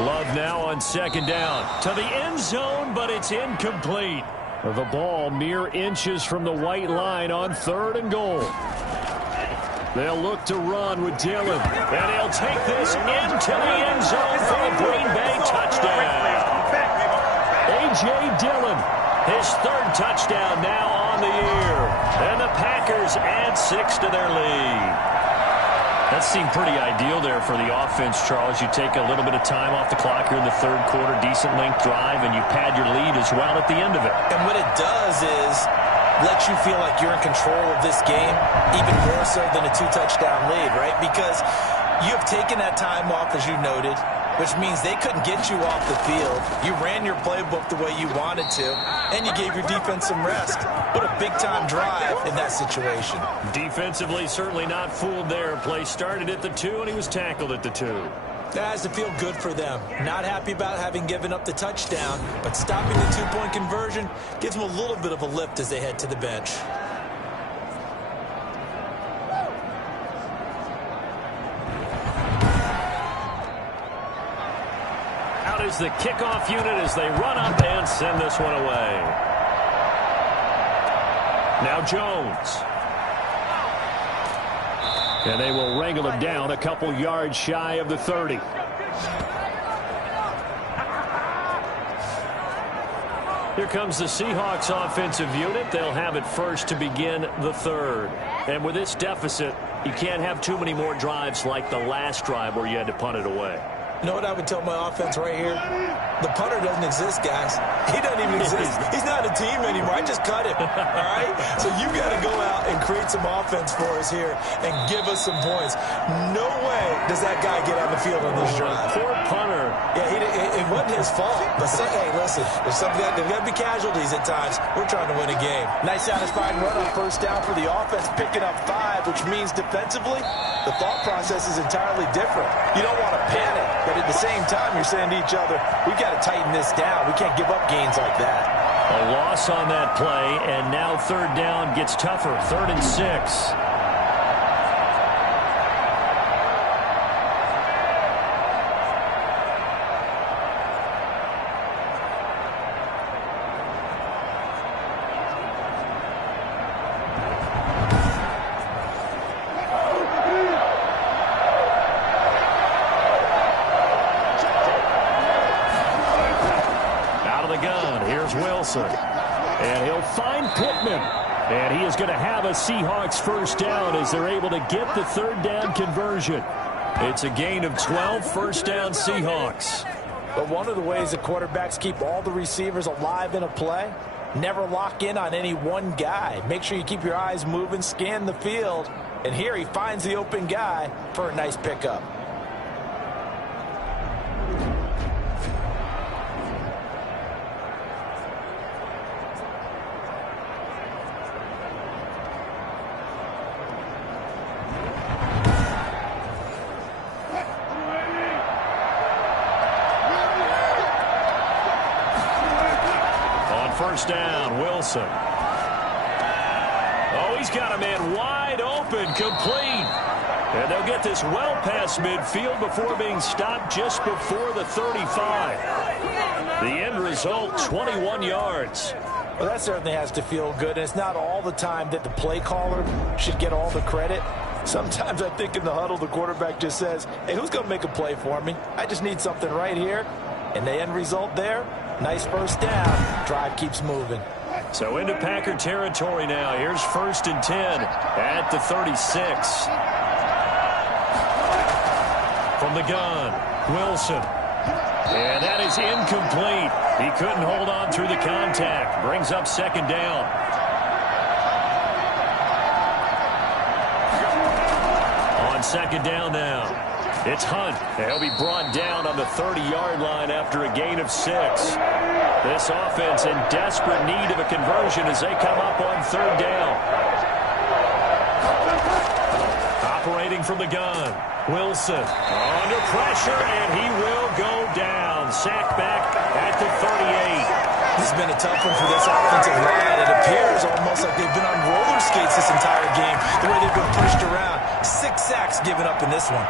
Love now on 2nd down. To the end zone, but it's incomplete. The ball mere inches from the white line on 3rd and goal. They'll look to run with Dillon. And he'll take this into the end zone for a Green Bay touchdown. A.J. Dillon, his 3rd touchdown now on the year. And the Packers add 6 to their lead. That seemed pretty ideal there for the offense, Charles. You take a little bit of time off the clock here in the 3rd quarter, decent length drive, and you pad your lead as well at the end of it. And what it does is let you feel like you're in control of this game, even more so than a 2-touchdown lead, right? Because you have taken that time off, as you noted, which means they couldn't get you off the field. You ran your playbook the way you wanted to, and you gave your defense some rest. What a big-time drive in that situation. Defensively, certainly not fooled there. Play started at the 2, and he was tackled at the 2. That has to feel good for them. Not happy about having given up the touchdown, but stopping the 2-point conversion gives them a little bit of a lift as they head to the bench. Out is the kickoff unit as they run up and send this one away. Now Jones. And they will wrangle him down a couple yards shy of the 30. Here comes the Seahawks offensive unit. They'll have it first to begin the 3rd. And with this deficit, you can't have too many more drives like the last drive where you had to punt it away. You know what I would tell my offense right here? The punter doesn't exist, guys. He doesn't even exist. He's not a team anymore. I just cut him, all right? So you got to go out and create some offense for us here and give us some points. No way does that guy get on the field on this drive. Poor punter. Yeah, it wasn't his fault. But hey, listen, there's got to be casualties at times. We're trying to win a game. Nice satisfying run on 1st down for the offense, picking up 5, which means defensively, the thought process is entirely different. You don't want to panic, but at the same time, you're saying to each other, we've got to tighten this down. We can't give up gains like that. A loss on that play, and now 3rd down gets tougher. 3rd and 6. Wilson. And he'll find Pittman. And he is going to have a Seahawks first down as they're able to get the third down conversion. It's a gain of 12, first down Seahawks. But one of the ways the quarterbacks keep all the receivers alive in a play, never lock in on any one guy. Make sure you keep your eyes moving, scan the field. And here he finds the open guy for a nice pickup. First down, Wilson. Oh, he's got a man wide open, complete. And they'll get this well past midfield before being stopped just before the 35. The end result, 21 yards. Well, that certainly has to feel good. And it's not all the time that the play caller should get all the credit. Sometimes I think in the huddle, the quarterback just says, hey, who's going to make a play for me? I just need something right here. And the end result there, nice first down. Drive keeps moving. So into Packer territory now. Here's first and 10 at the 36. From the gun, Wilson. And that is incomplete. He couldn't hold on through the contact. Brings up second down. On second down now. It's Hunt. He'll be brought down on the 30-yard line after a gain of 6. This offense in desperate need of a conversion as they come up on third down. Operating from the gun, Wilson under pressure, and he will go down. Sacked back at the 38. This has been a tough one for this offensive line. It appears almost like they've been on roller skates this entire game, the way they've been pushed around. 6 sacks given up in this one.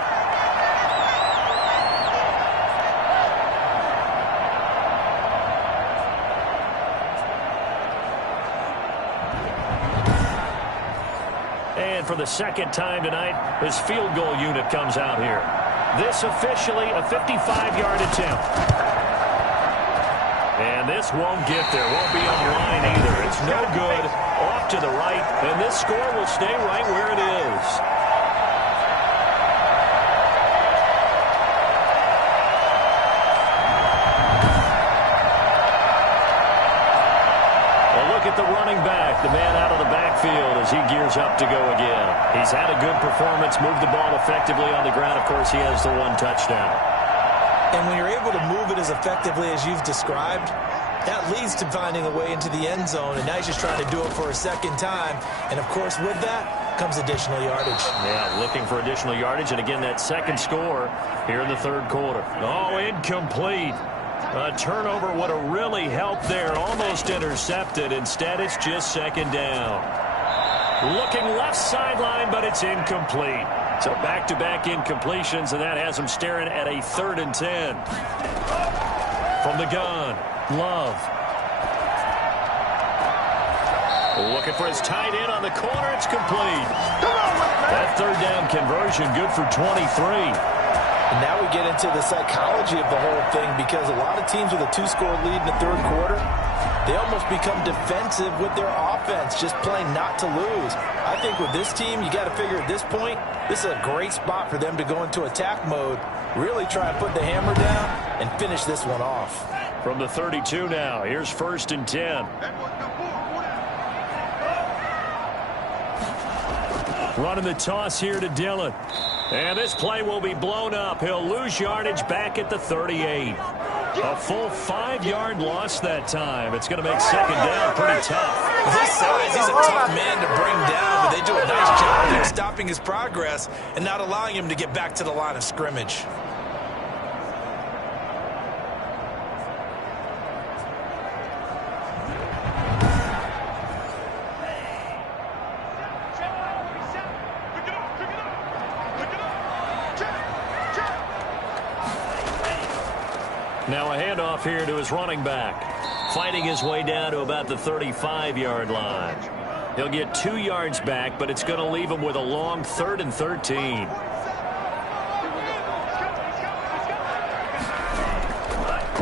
For the second time tonight, his field goal unit comes out here. This officially a 55-yard attempt. And this won't get there. Won't be on the line either. It's no good. Off to the right. And this score will stay right where it is. Look at the running back, the man out of the backfield as he gears up to go again. He's had a good performance, moved the ball effectively on the ground. Of course, he has the 1 touchdown. And when you're able to move it as effectively as you've described, that leads to finding a way into the end zone. And now he's just trying to do it for a second time. And, of course, with that comes additional yardage. Yeah, looking for additional yardage. And, again, that second score here in the third quarter. Oh, incomplete. A turnover would have really helped there. Almost intercepted. Instead, it's just second down. Looking left sideline, but it's incomplete. So back-to-back incompletions, and that has him staring at a 3rd and 10. From the gun, Love. Looking for his tight end on the corner. It's complete. That third down conversion good for 23. And now we get into the psychology of the whole thing, because a lot of teams with a 2-score lead in the third quarter, they almost become defensive with their offense, just playing not to lose. I think with this team, you got to figure at this point, this is a great spot for them to go into attack mode, really try and put the hammer down and finish this one off. From the 32 now, here's first and 10. Running the toss here to Dillon. And this play will be blown up. He'll lose yardage back at the 38. A full 5-yard loss that time. It's going to make second down pretty tough. With his size, he's a tough man to bring down, but they do a nice job there stopping his progress and not allowing him to get back to the line of scrimmage. Now a handoff here to his running back. Fighting his way down to about the 35-yard line. He'll get 2 yards back, but it's going to leave him with a long 3rd and 13.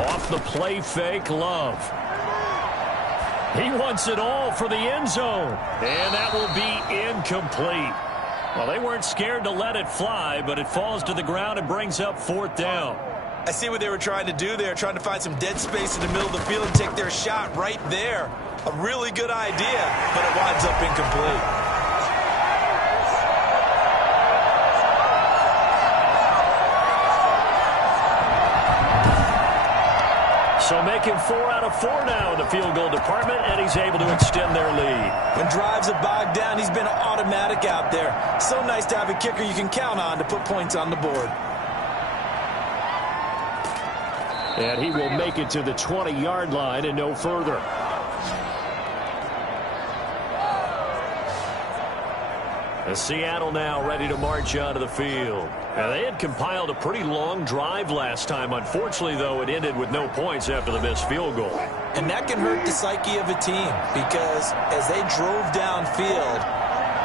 Off the play fake, Love. He wants it all for the end zone. And that will be incomplete. Well, they weren't scared to let it fly, but it falls to the ground and brings up 4th down. I see what they were trying to do there, trying to find some dead space in the middle of the field and take their shot right there. A really good idea, but it winds up incomplete. So making 4 out of 4 now in the field goal department, and he's able to extend their lead. When drives have bogged down, he's been automatic out there. So nice to have a kicker you can count on to put points on the board. And he will make it to the 20-yard line and no further. As Seattle now ready to march onto the field. Now, they had compiled a pretty long drive last time. Unfortunately, though, it ended with no points after the missed field goal. And that can hurt the psyche of a team because as they drove downfield,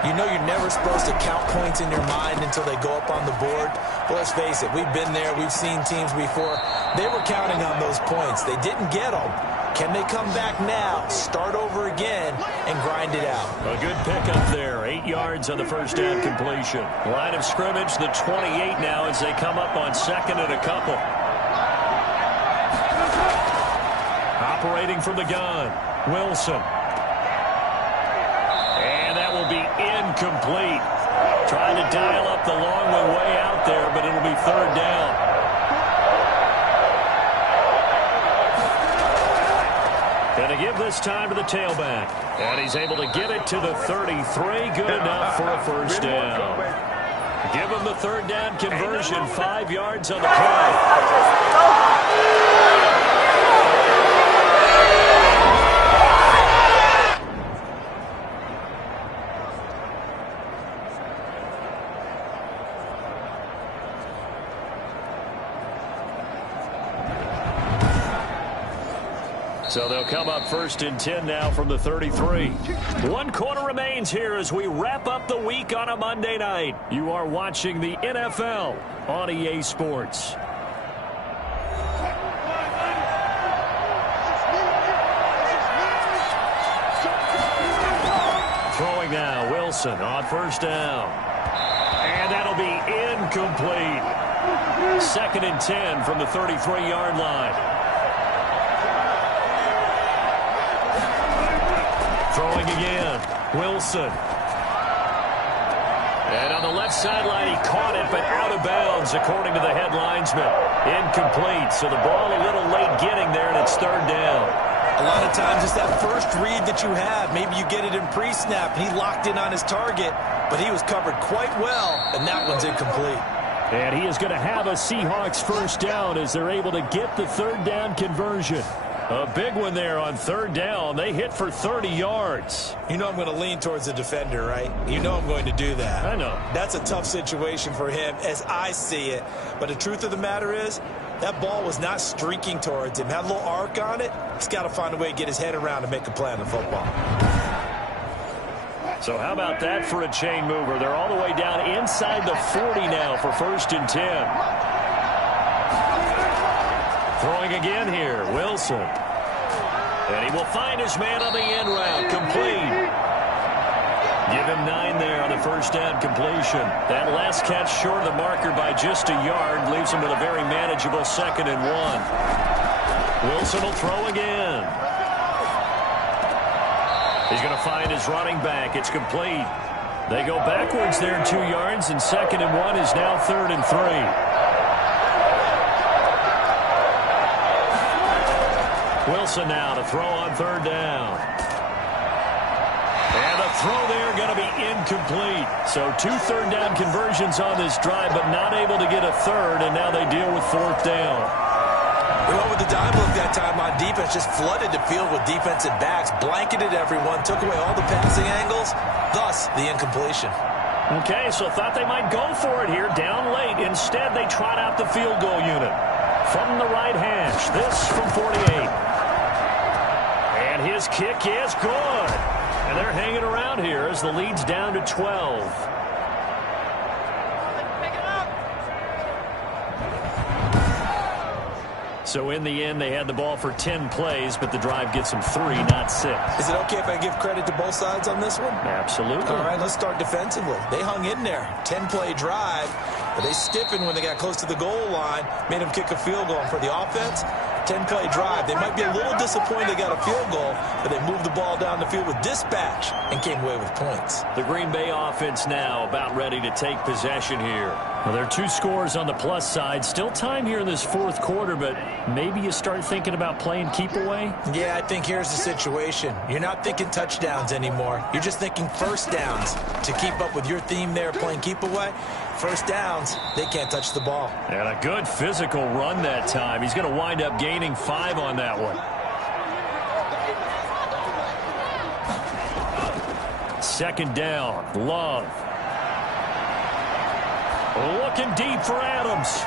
you know you're never supposed to count points in your mind until they go up on the board. But let's face it, we've been there. We've seen teams before. They were counting on those points. They didn't get them. Can they come back now, start over again, and grind it out? A good pickup there. 8 yards on the first down completion. Line of scrimmage, the 28 now as they come up on 2nd and a couple. Operating from the gun, Wilson. And that will be incomplete. Trying to dial up the long one way out there, but it'll be 3rd down. Going to give this time to the tailback. And he's able to get it to the 33. Good enough for a first down. Give him the 3rd down conversion. 5 yards on the play. So they'll come up 1st and 10 now from the 33. 1 quarter remains here as we wrap up the week on a Monday night. You are watching the NFL on EA Sports. Throwing now, Wilson on 1st down. And that'll be incomplete. 2nd and 10 from the 33-yard line. Throwing again, Wilson. And on the left sideline, he caught it, but out of bounds, according to the head linesman. Incomplete, so the ball a little late getting there, and it's 3rd down. A lot of times it's that first read that you have. Maybe you get it in pre-snap. He locked in on his target, but he was covered quite well, and that one's incomplete. And he is going to have a Seahawks first down as they're able to get the 3rd down conversion. A big one there on 3rd down. They hit for 30 yards. You know I'm going to lean towards the defender, right? You know I'm going to do that. I know. That's a tough situation for him as I see it. But the truth of the matter is, that ball was not streaking towards him. Had a little arc on it. He's got to find a way to get his head around and make a play on the football. So how about that for a chain mover? They're all the way down inside the 40 now for 1st and 10. Throwing again here, Wilson. And he will find his man on the end route, complete. Give him 9 there on the first down completion. That last catch short of the marker by just a yard leaves him with a very manageable 2nd and 1. Wilson will throw again. He's going to find his running back. It's complete. They go backwards there 2 yards, and 2nd and 1 is now 3rd and 3. Wilson now to throw on 3rd down. And the throw there going to be incomplete. So 2 3rd down conversions on this drive, but not able to get a 3rd, and now they deal with 4th down. We went with the dime look that time on defense, just flooded the field with defensive backs, blanketed everyone, took away all the passing angles, thus the incompletion. Okay, so thought they might go for it here, down late. Instead, they trot out the field goal unit. From the right hash, this from 48. And his kick is good. And they're hanging around here as the lead's down to 12. So in the end, they had the ball for 10 plays, but the drive gets them 3, not 6. Is it okay if I give credit to both sides on this one? Absolutely. All right, let's start defensively. They hung in there. 10-play drive, but they stiffened when they got close to the goal line, made them kick a field goal. And for the offense, 10-play drive. They might be a little disappointed they got a field goal, but they moved the ball down the field with dispatch and came away with points. The Green Bay offense now about ready to take possession here. Well, there are 2 scores on the plus side. Still time here in this fourth quarter, but maybe you start thinking about playing keep away? Yeah, I think here's the situation. You're not thinking touchdowns anymore. You're just thinking first downs. To keep up with your theme there, playing keep away, first downs, they can't touch the ball. And a good physical run that time. He's going to wind up gaining 5 on that one. Second down, Love. Looking deep for Adams.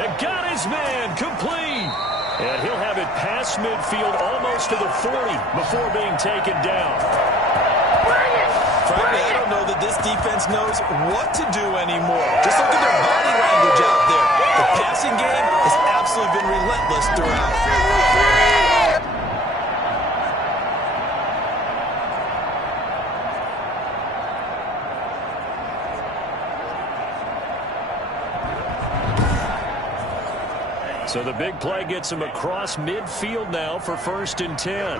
It got his man complete. And he'll have it past midfield almost to the 40 before being taken down. Frankly, I don't know that this defense knows what to do anymore. Just look at their body language out there. The passing game has absolutely been relentless throughout. So the big play gets him across midfield now for 1st and 10.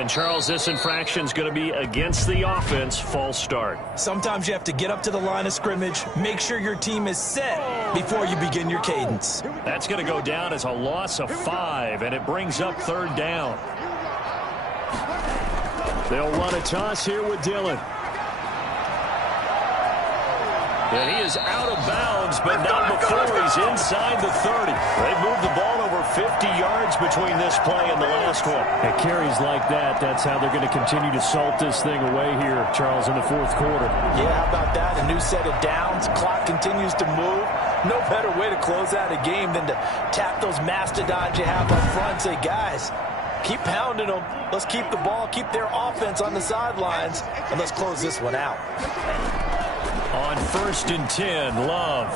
And, Charles, this infraction's going to be against the offense. False start. Sometimes you have to get up to the line of scrimmage, make sure your team is set before you begin your cadence. That's going to go down as a loss of 5, and it brings up 3rd down. They'll run a toss here with Dillon. And he is out of bounds, but not before he's inside the 30. They've moved the ball over 50 yards between this play and the last one. At carries like that, that's how they're going to continue to salt this thing away here, Charles, in the fourth quarter. Yeah, how about that? A new set of downs. Clock continues to move. No better way to close out a game than to tap those mastodons you have up front and say, guys, keep pounding them. Let's keep the ball, keep their offense on the sidelines, and let's close this one out. On 1st and 10, Love.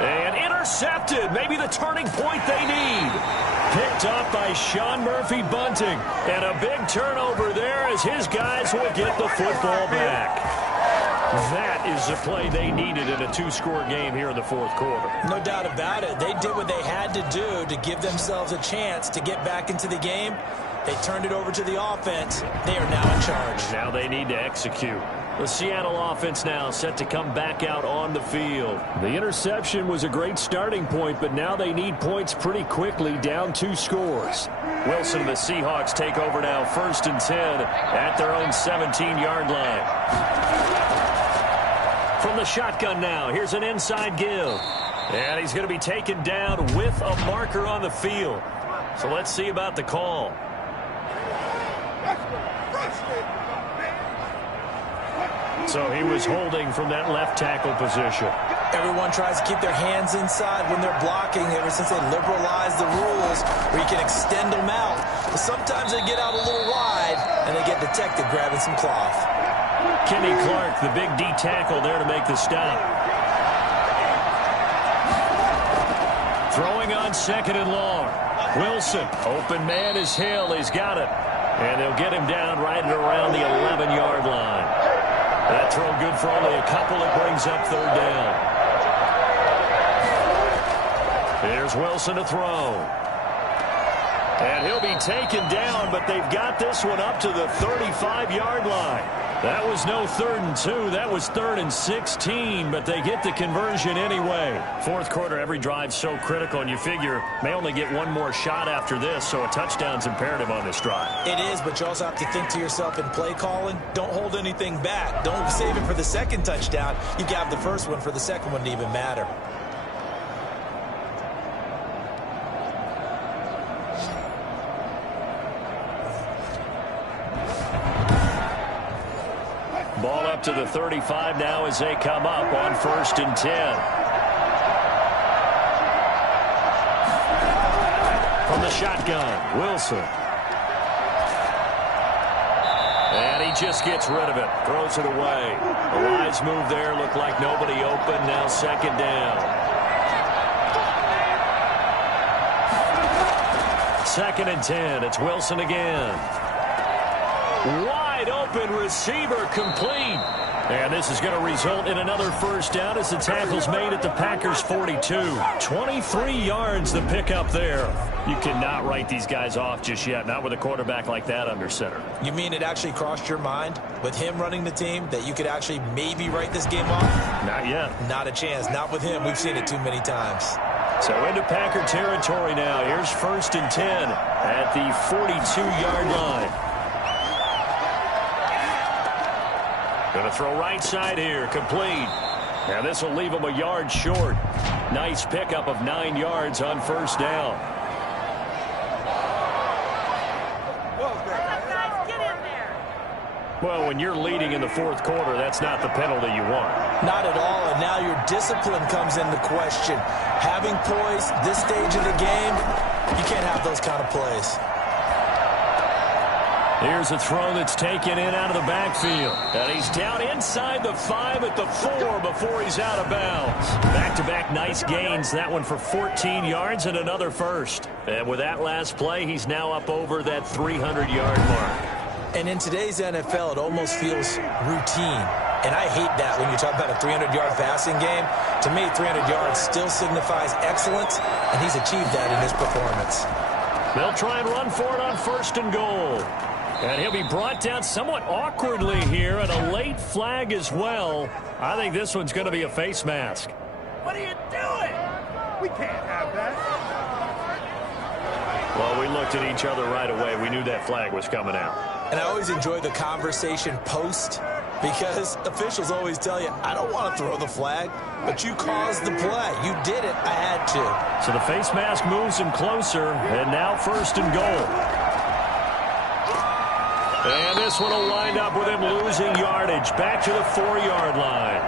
And intercepted. Maybe the turning point they need. Picked up by Sean Murphy Bunting. And a big turnover there as his guys will get the football back. That is the play they needed in a 2-score game here in the fourth quarter. No doubt about it. They did what they had to do to give themselves a chance to get back into the game. They turned it over to the offense. They are now in charge. Now they need to execute. The Seattle offense now set to come back out on the field. The interception was a great starting point, but now they need points pretty quickly, down 2 scores. Wilson and the Seahawks take over now, 1st and 10 at their own 17-yard line. From the shotgun now, here's an inside give. And he's going to be taken down with a marker on the field. So let's see about the call. So he was holding from that left tackle position. Everyone tries to keep their hands inside when they're blocking ever since they liberalized the rules where you can extend them out. But sometimes they get out a little wide and they get detected grabbing some cloth. Kenny Clark, the big D tackle there to make the stop. Throwing on 2nd and long. Wilson, open man is Hill. He's got it. And they'll get him down right at around the 11-yard line. That throw good for only a couple. It brings up 3rd down. Here's Wilson to throw. And he'll be taken down, but they've got this one up to the 35-yard line. That was no 3rd and 2. That was 3rd and 16, but they get the conversion anyway. Fourth quarter, every drive so critical, and you figure may only get one more shot after this, so a touchdown's imperative on this drive. It is, but you also have to think to yourself in play calling, don't hold anything back. Don't save it for the second touchdown. You got the first one for the second one to even matter. Ball up to the 35 now as they come up on 1st and 10. From the shotgun, Wilson. And he just gets rid of it, throws it away. The wise move there, looked like nobody open, now 2nd down. 2nd and 10. It's Wilson again. Wide open receiver complete. And this is going to result in another first down as the tackle's made at the Packers' 42. 23 yards the pickup there. You cannot write these guys off just yet, not with a quarterback like that under center. You mean it actually crossed your mind with him running the team that you could actually maybe write this game off? Not yet. Not a chance. Not with him. We've seen it too many times. So into Packer territory now. Here's 1st and 10 at the 42-yard line. Going to throw right side here, complete. Now this will leave him a yard short. Nice pickup of 9 yards on first down. Well, when you're leading in the 4th quarter, that's not the penalty you want. Not at all, and now your discipline comes into question. Having poise this stage of the game, you can't have those kind of plays. Here's a throw that's taken in out of the backfield. And he's down inside the 5 at the 4 before he's out of bounds. Back-to-back nice gains. That one for 14 yards and another first. And with that last play, he's now up over that 300-yard mark. And in today's NFL, it almost feels routine. And I hate that when you talk about a 300-yard passing game. To me, 300 yards still signifies excellence, and he's achieved that in his performance. They'll try and run for it on 1st and goal. And he'll be brought down somewhat awkwardly here, and a late flag as well. I think this one's going to be a face mask. What are you doing? We can't have that. Well, we looked at each other right away. We knew that flag was coming out. And I always enjoy the conversation post, because officials always tell you, I don't want to throw the flag, but you caused the play. You did it. I had to. So the face mask moves him closer, and now 1st and goal. And this one will wind up with him losing yardage back to the 4-yard line.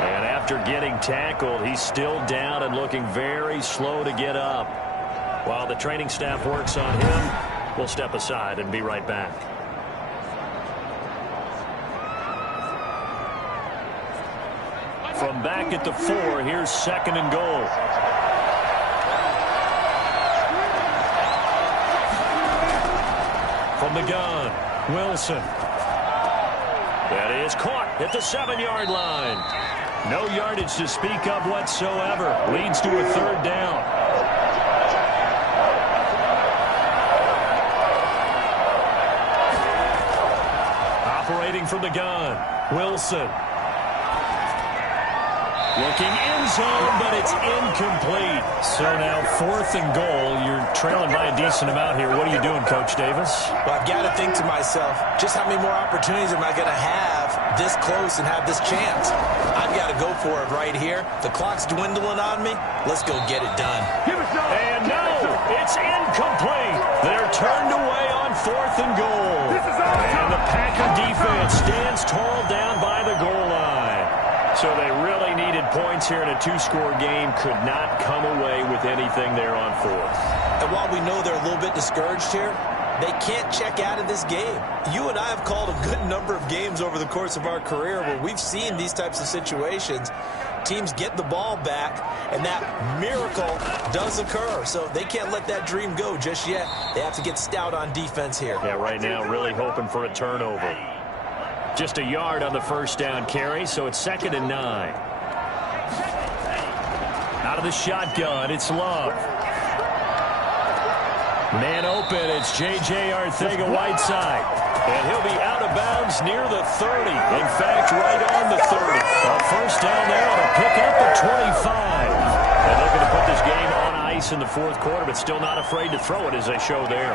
And after getting tackled, he's still down and looking very slow to get up. While the training staff works on him, we'll step aside and be right back. From back at the 4, here's 2nd and goal. From the gun, Wilson. That is caught at the 7-yard line. No yardage to speak of whatsoever. Leads to a 3rd down. Operating from the gun, Wilson. Looking in zone, but it's incomplete. So now 4th and goal. You're trailing by a decent amount here. What are you doing, Coach Davis? Well, I've got to think to myself, just how many more opportunities am I going to have this close and have this chance? I've got to go for it right here. The clock's dwindling on me. Let's go get it done. And no, it's incomplete. They're turned away on 4th and goal. And the Packer defense stands tall down by the goal line. So they really needed points here in a 2-score game. Could not come away with anything there on 4th. And while we know they're a little bit discouraged here, they can't check out of this game. You and I have called a good number of games over the course of our career where we've seen these types of situations. Teams get the ball back, and that miracle does occur. So they can't let that dream go just yet. They have to get stout on defense here. Yeah, right now really hoping for a turnover. Just a yard on the first down carry, so it's 2nd and 9. Out of the shotgun, it's Love. Man open, it's J.J. Arcega-Whiteside. And he'll be out of bounds near the 30. In fact, right on the 30. A first down there on a pickup at 25. And looking to put this game on ice in the 4th quarter, but still not afraid to throw it as they show there.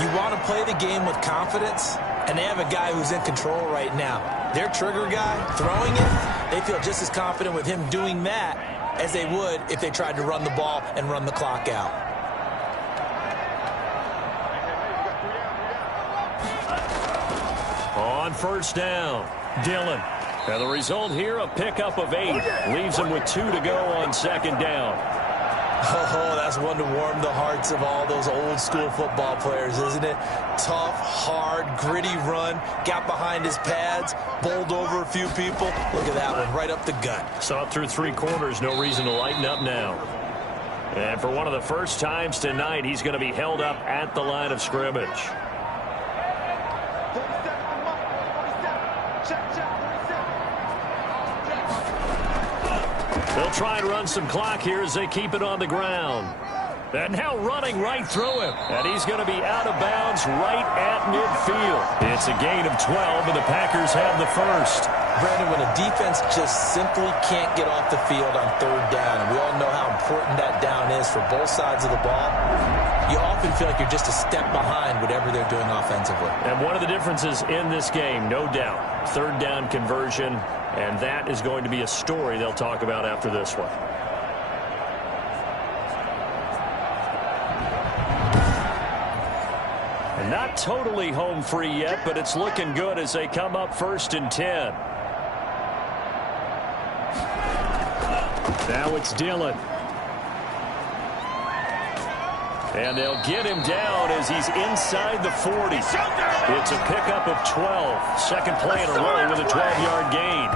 You want to play the game with confidence, and they have a guy who's in control right now. Their trigger guy throwing it, they feel just as confident with him doing that as they would if they tried to run the ball and run the clock out. On first down, Dillon. And the result here, a pickup of 8. Leaves him with 2 to go on 2nd down. Oh, that's one to warm the hearts of all those old-school football players, isn't it? Tough, hard, gritty run. Got behind his pads, bowled over a few people. Look at that one, right up the gut. Saw it through 3 quarters. No reason to lighten up now. And for one of the first times tonight, he's going to be held up at the line of scrimmage. They'll try and run some clock here as they keep it on the ground. And now running right through him. And he's going to be out of bounds right at midfield. It's a gain of 12, and the Packers have the first. Brandon, when a defense just simply can't get off the field on third down, and we all know how important that down is for both sides of the ball, you often feel like you're just a step behind whatever they're doing offensively. And one of the differences in this game, no doubt, third down conversion, and that is going to be a story they'll talk about after this one. And not totally home free yet, but it's looking good as they come up 1st and 10. Now it's Dillon. And they'll get him down as he's inside the 40. It's a pickup of 12. Second play in a row with a 12-yard gain.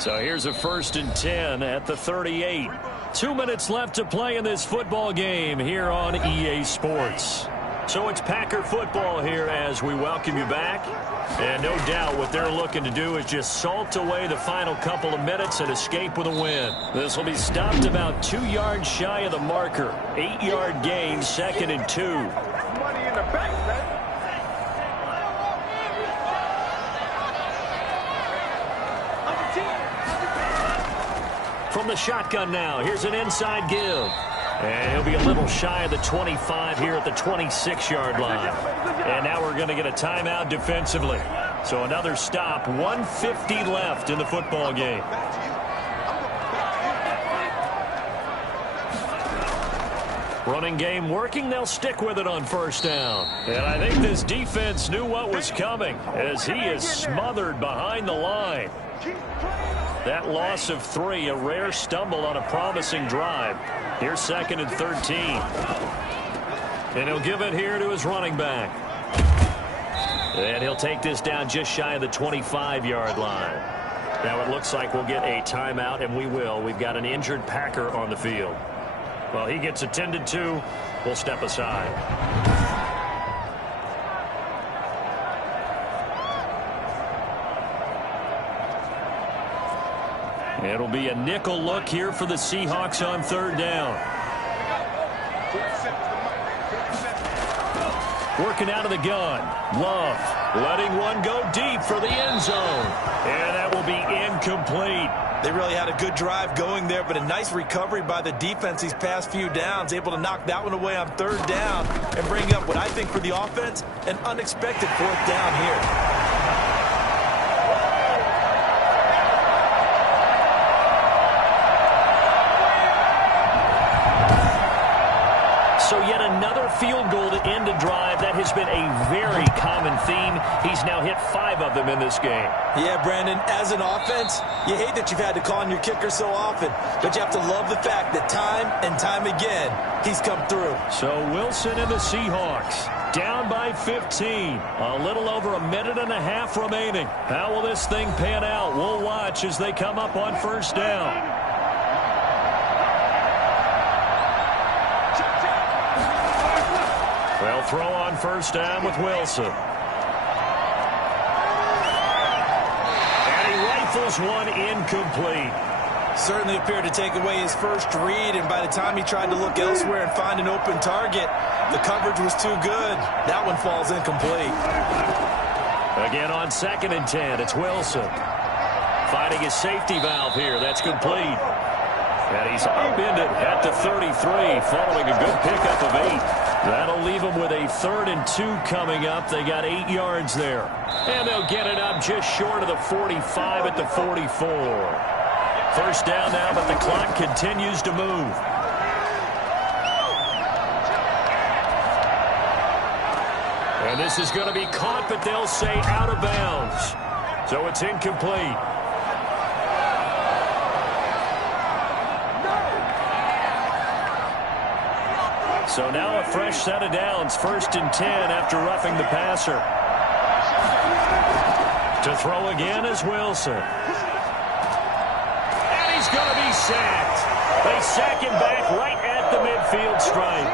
So here's a 1st and 10 at the 38. 2 minutes left to play in this football game here on EA Sports. So it's Packer football here as we welcome you back. And no doubt what they're looking to do is just salt away the final couple of minutes and escape with a win. This will be stopped about 2 yards shy of the marker. 8-yard gain, 2nd and 2. Money in the bank, man. From the shotgun now, here's an inside give. And he'll be a little shy of the 25 here at the 26-yard line. And now we're going to get a timeout defensively. So another stop, 1:50 left in the football game. Running game working, they'll stick with it on 1st down. And I think this defense knew what was coming as he is smothered behind the line. That loss of 3, a rare stumble on a promising drive. Here's 2nd and 13. And he'll give it here to his running back. And he'll take this down just shy of the 25-yard line. Now it looks like we'll get a timeout, and we will. We've got an injured Packer on the field. Well, he gets attended to. We'll step aside. It'll be a nickel look here for the Seahawks on 3rd down. Working out of the gun. Love letting one go deep for the end zone. And that will be incomplete. They really had a good drive going there, but a nice recovery by the defense these past few downs, able to knock that one away on 3rd down and bring up what I think for the offense, an unexpected 4th down here. So yet another field goal to end a drive. That has been a very common theme. He's now hit 5 of them in this game. Yeah, Brandon, as an offense, you hate that you've had to call on your kicker so often, but you have to love the fact that time and time again, he's come through. So Wilson and the Seahawks down by 15. A little over a minute and a half remaining. How will this thing pan out? We'll watch as they come up on 1st down. They'll throw on 1st down with Wilson. And he rifles one incomplete. Certainly appeared to take away his first read, and by the time he tried to look elsewhere and find an open target, the coverage was too good. That one falls incomplete. Again on 2nd and 10, it's Wilson. Finding his safety valve here. That's complete. And he's upended at the 33 following a good pickup of 8. That'll leave them with a 3rd and 2 coming up. They got 8 yards there. And they'll get it up just short of the 45 at the 44. 1st down now, but the clock continues to move. And this is going to be caught, but they'll say out of bounds. So it's incomplete. So now a fresh set of downs, 1st and 10 after roughing the passer. To throw again is Wilson. And he's going to be sacked. They sack him back right at the midfield stripe.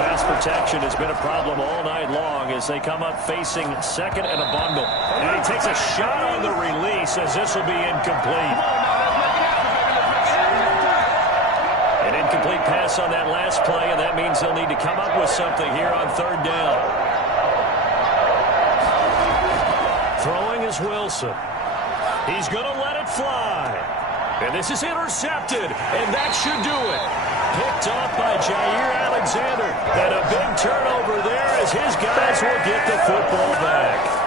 Pass protection has been a problem all night long as they come up facing 2nd and a bundle. And he takes a shot on the release as this will be incomplete. An incomplete pass on that last play, and that means they'll need to come up with something here on 3rd down. Throwing is Wilson. He's going to let it fly. And this is intercepted, and that should do it. Picked off by Jair Alexander. And a big turnover there as his guys will get the football back.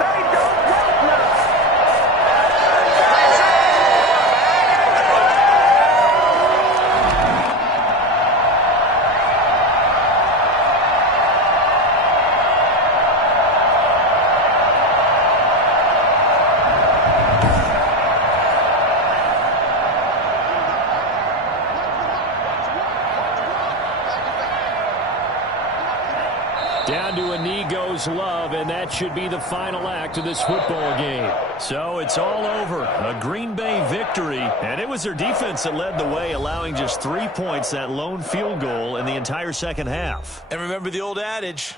Down to a knee goes Love, and that should be the final act of this football game. So it's all over. A Green Bay victory, and it was their defense that led the way, allowing just 3 points, that lone field goal in the entire second half. And remember the old adage,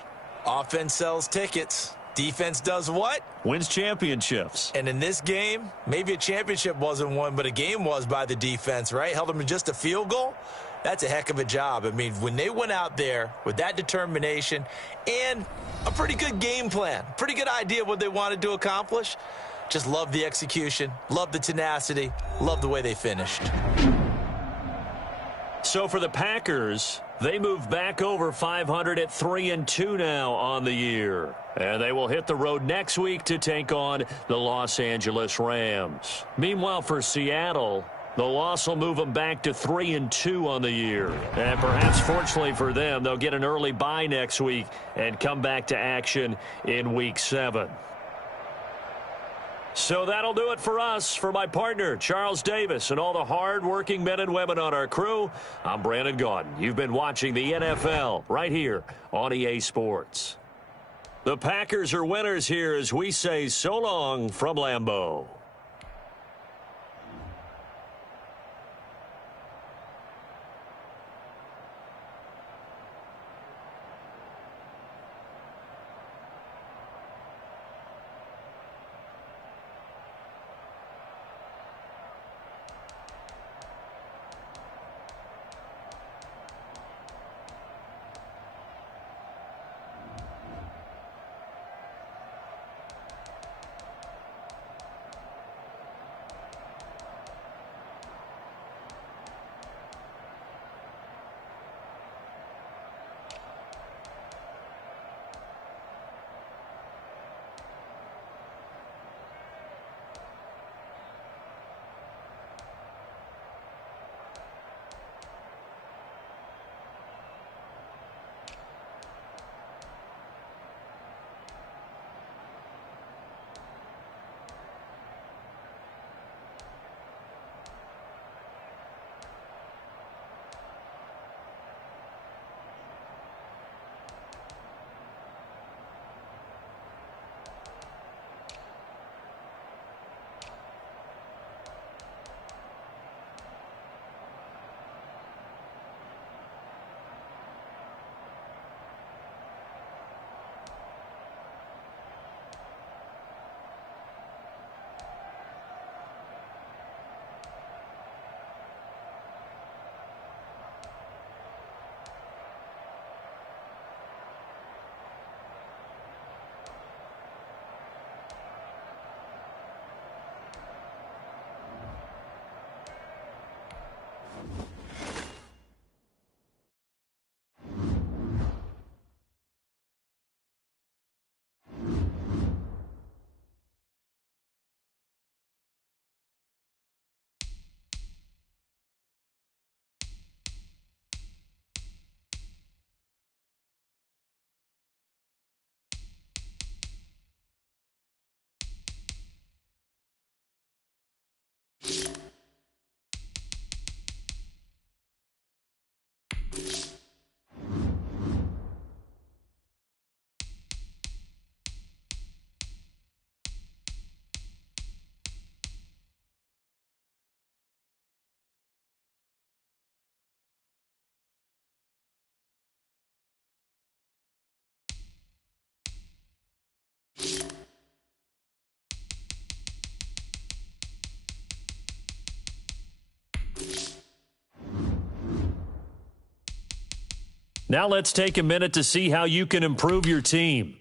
offense sells tickets. Defense does what? Wins championships. And in this game, maybe a championship wasn't won, but a game was by the defense, right? Held them to just a field goal. That's a heck of a job. I mean, when they went out there with that determination and a pretty good game plan, pretty good idea what they wanted to accomplish, just love the execution, love the tenacity, love the way they finished. So for the Packers, they move back over 500 at 3-2 now on the year. And they will hit the road next week to take on the Los Angeles Rams. Meanwhile, for Seattle, the loss will move them back to 3-2 on the year. And perhaps fortunately for them, they'll get an early bye next week and come back to action in Week 7. So that'll do it for us. For my partner, Charles Davis, and all the hard-working men and women on our crew, I'm Brandon Gaudin. You've been watching the NFL right here on EA Sports. The Packers are winners here as we say so long from Lambeau. Now let's take a minute to see how you can improve your team.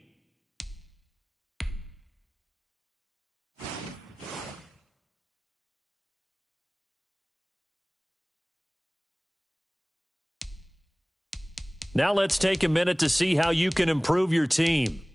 Now let's take a minute to see how you can improve your team.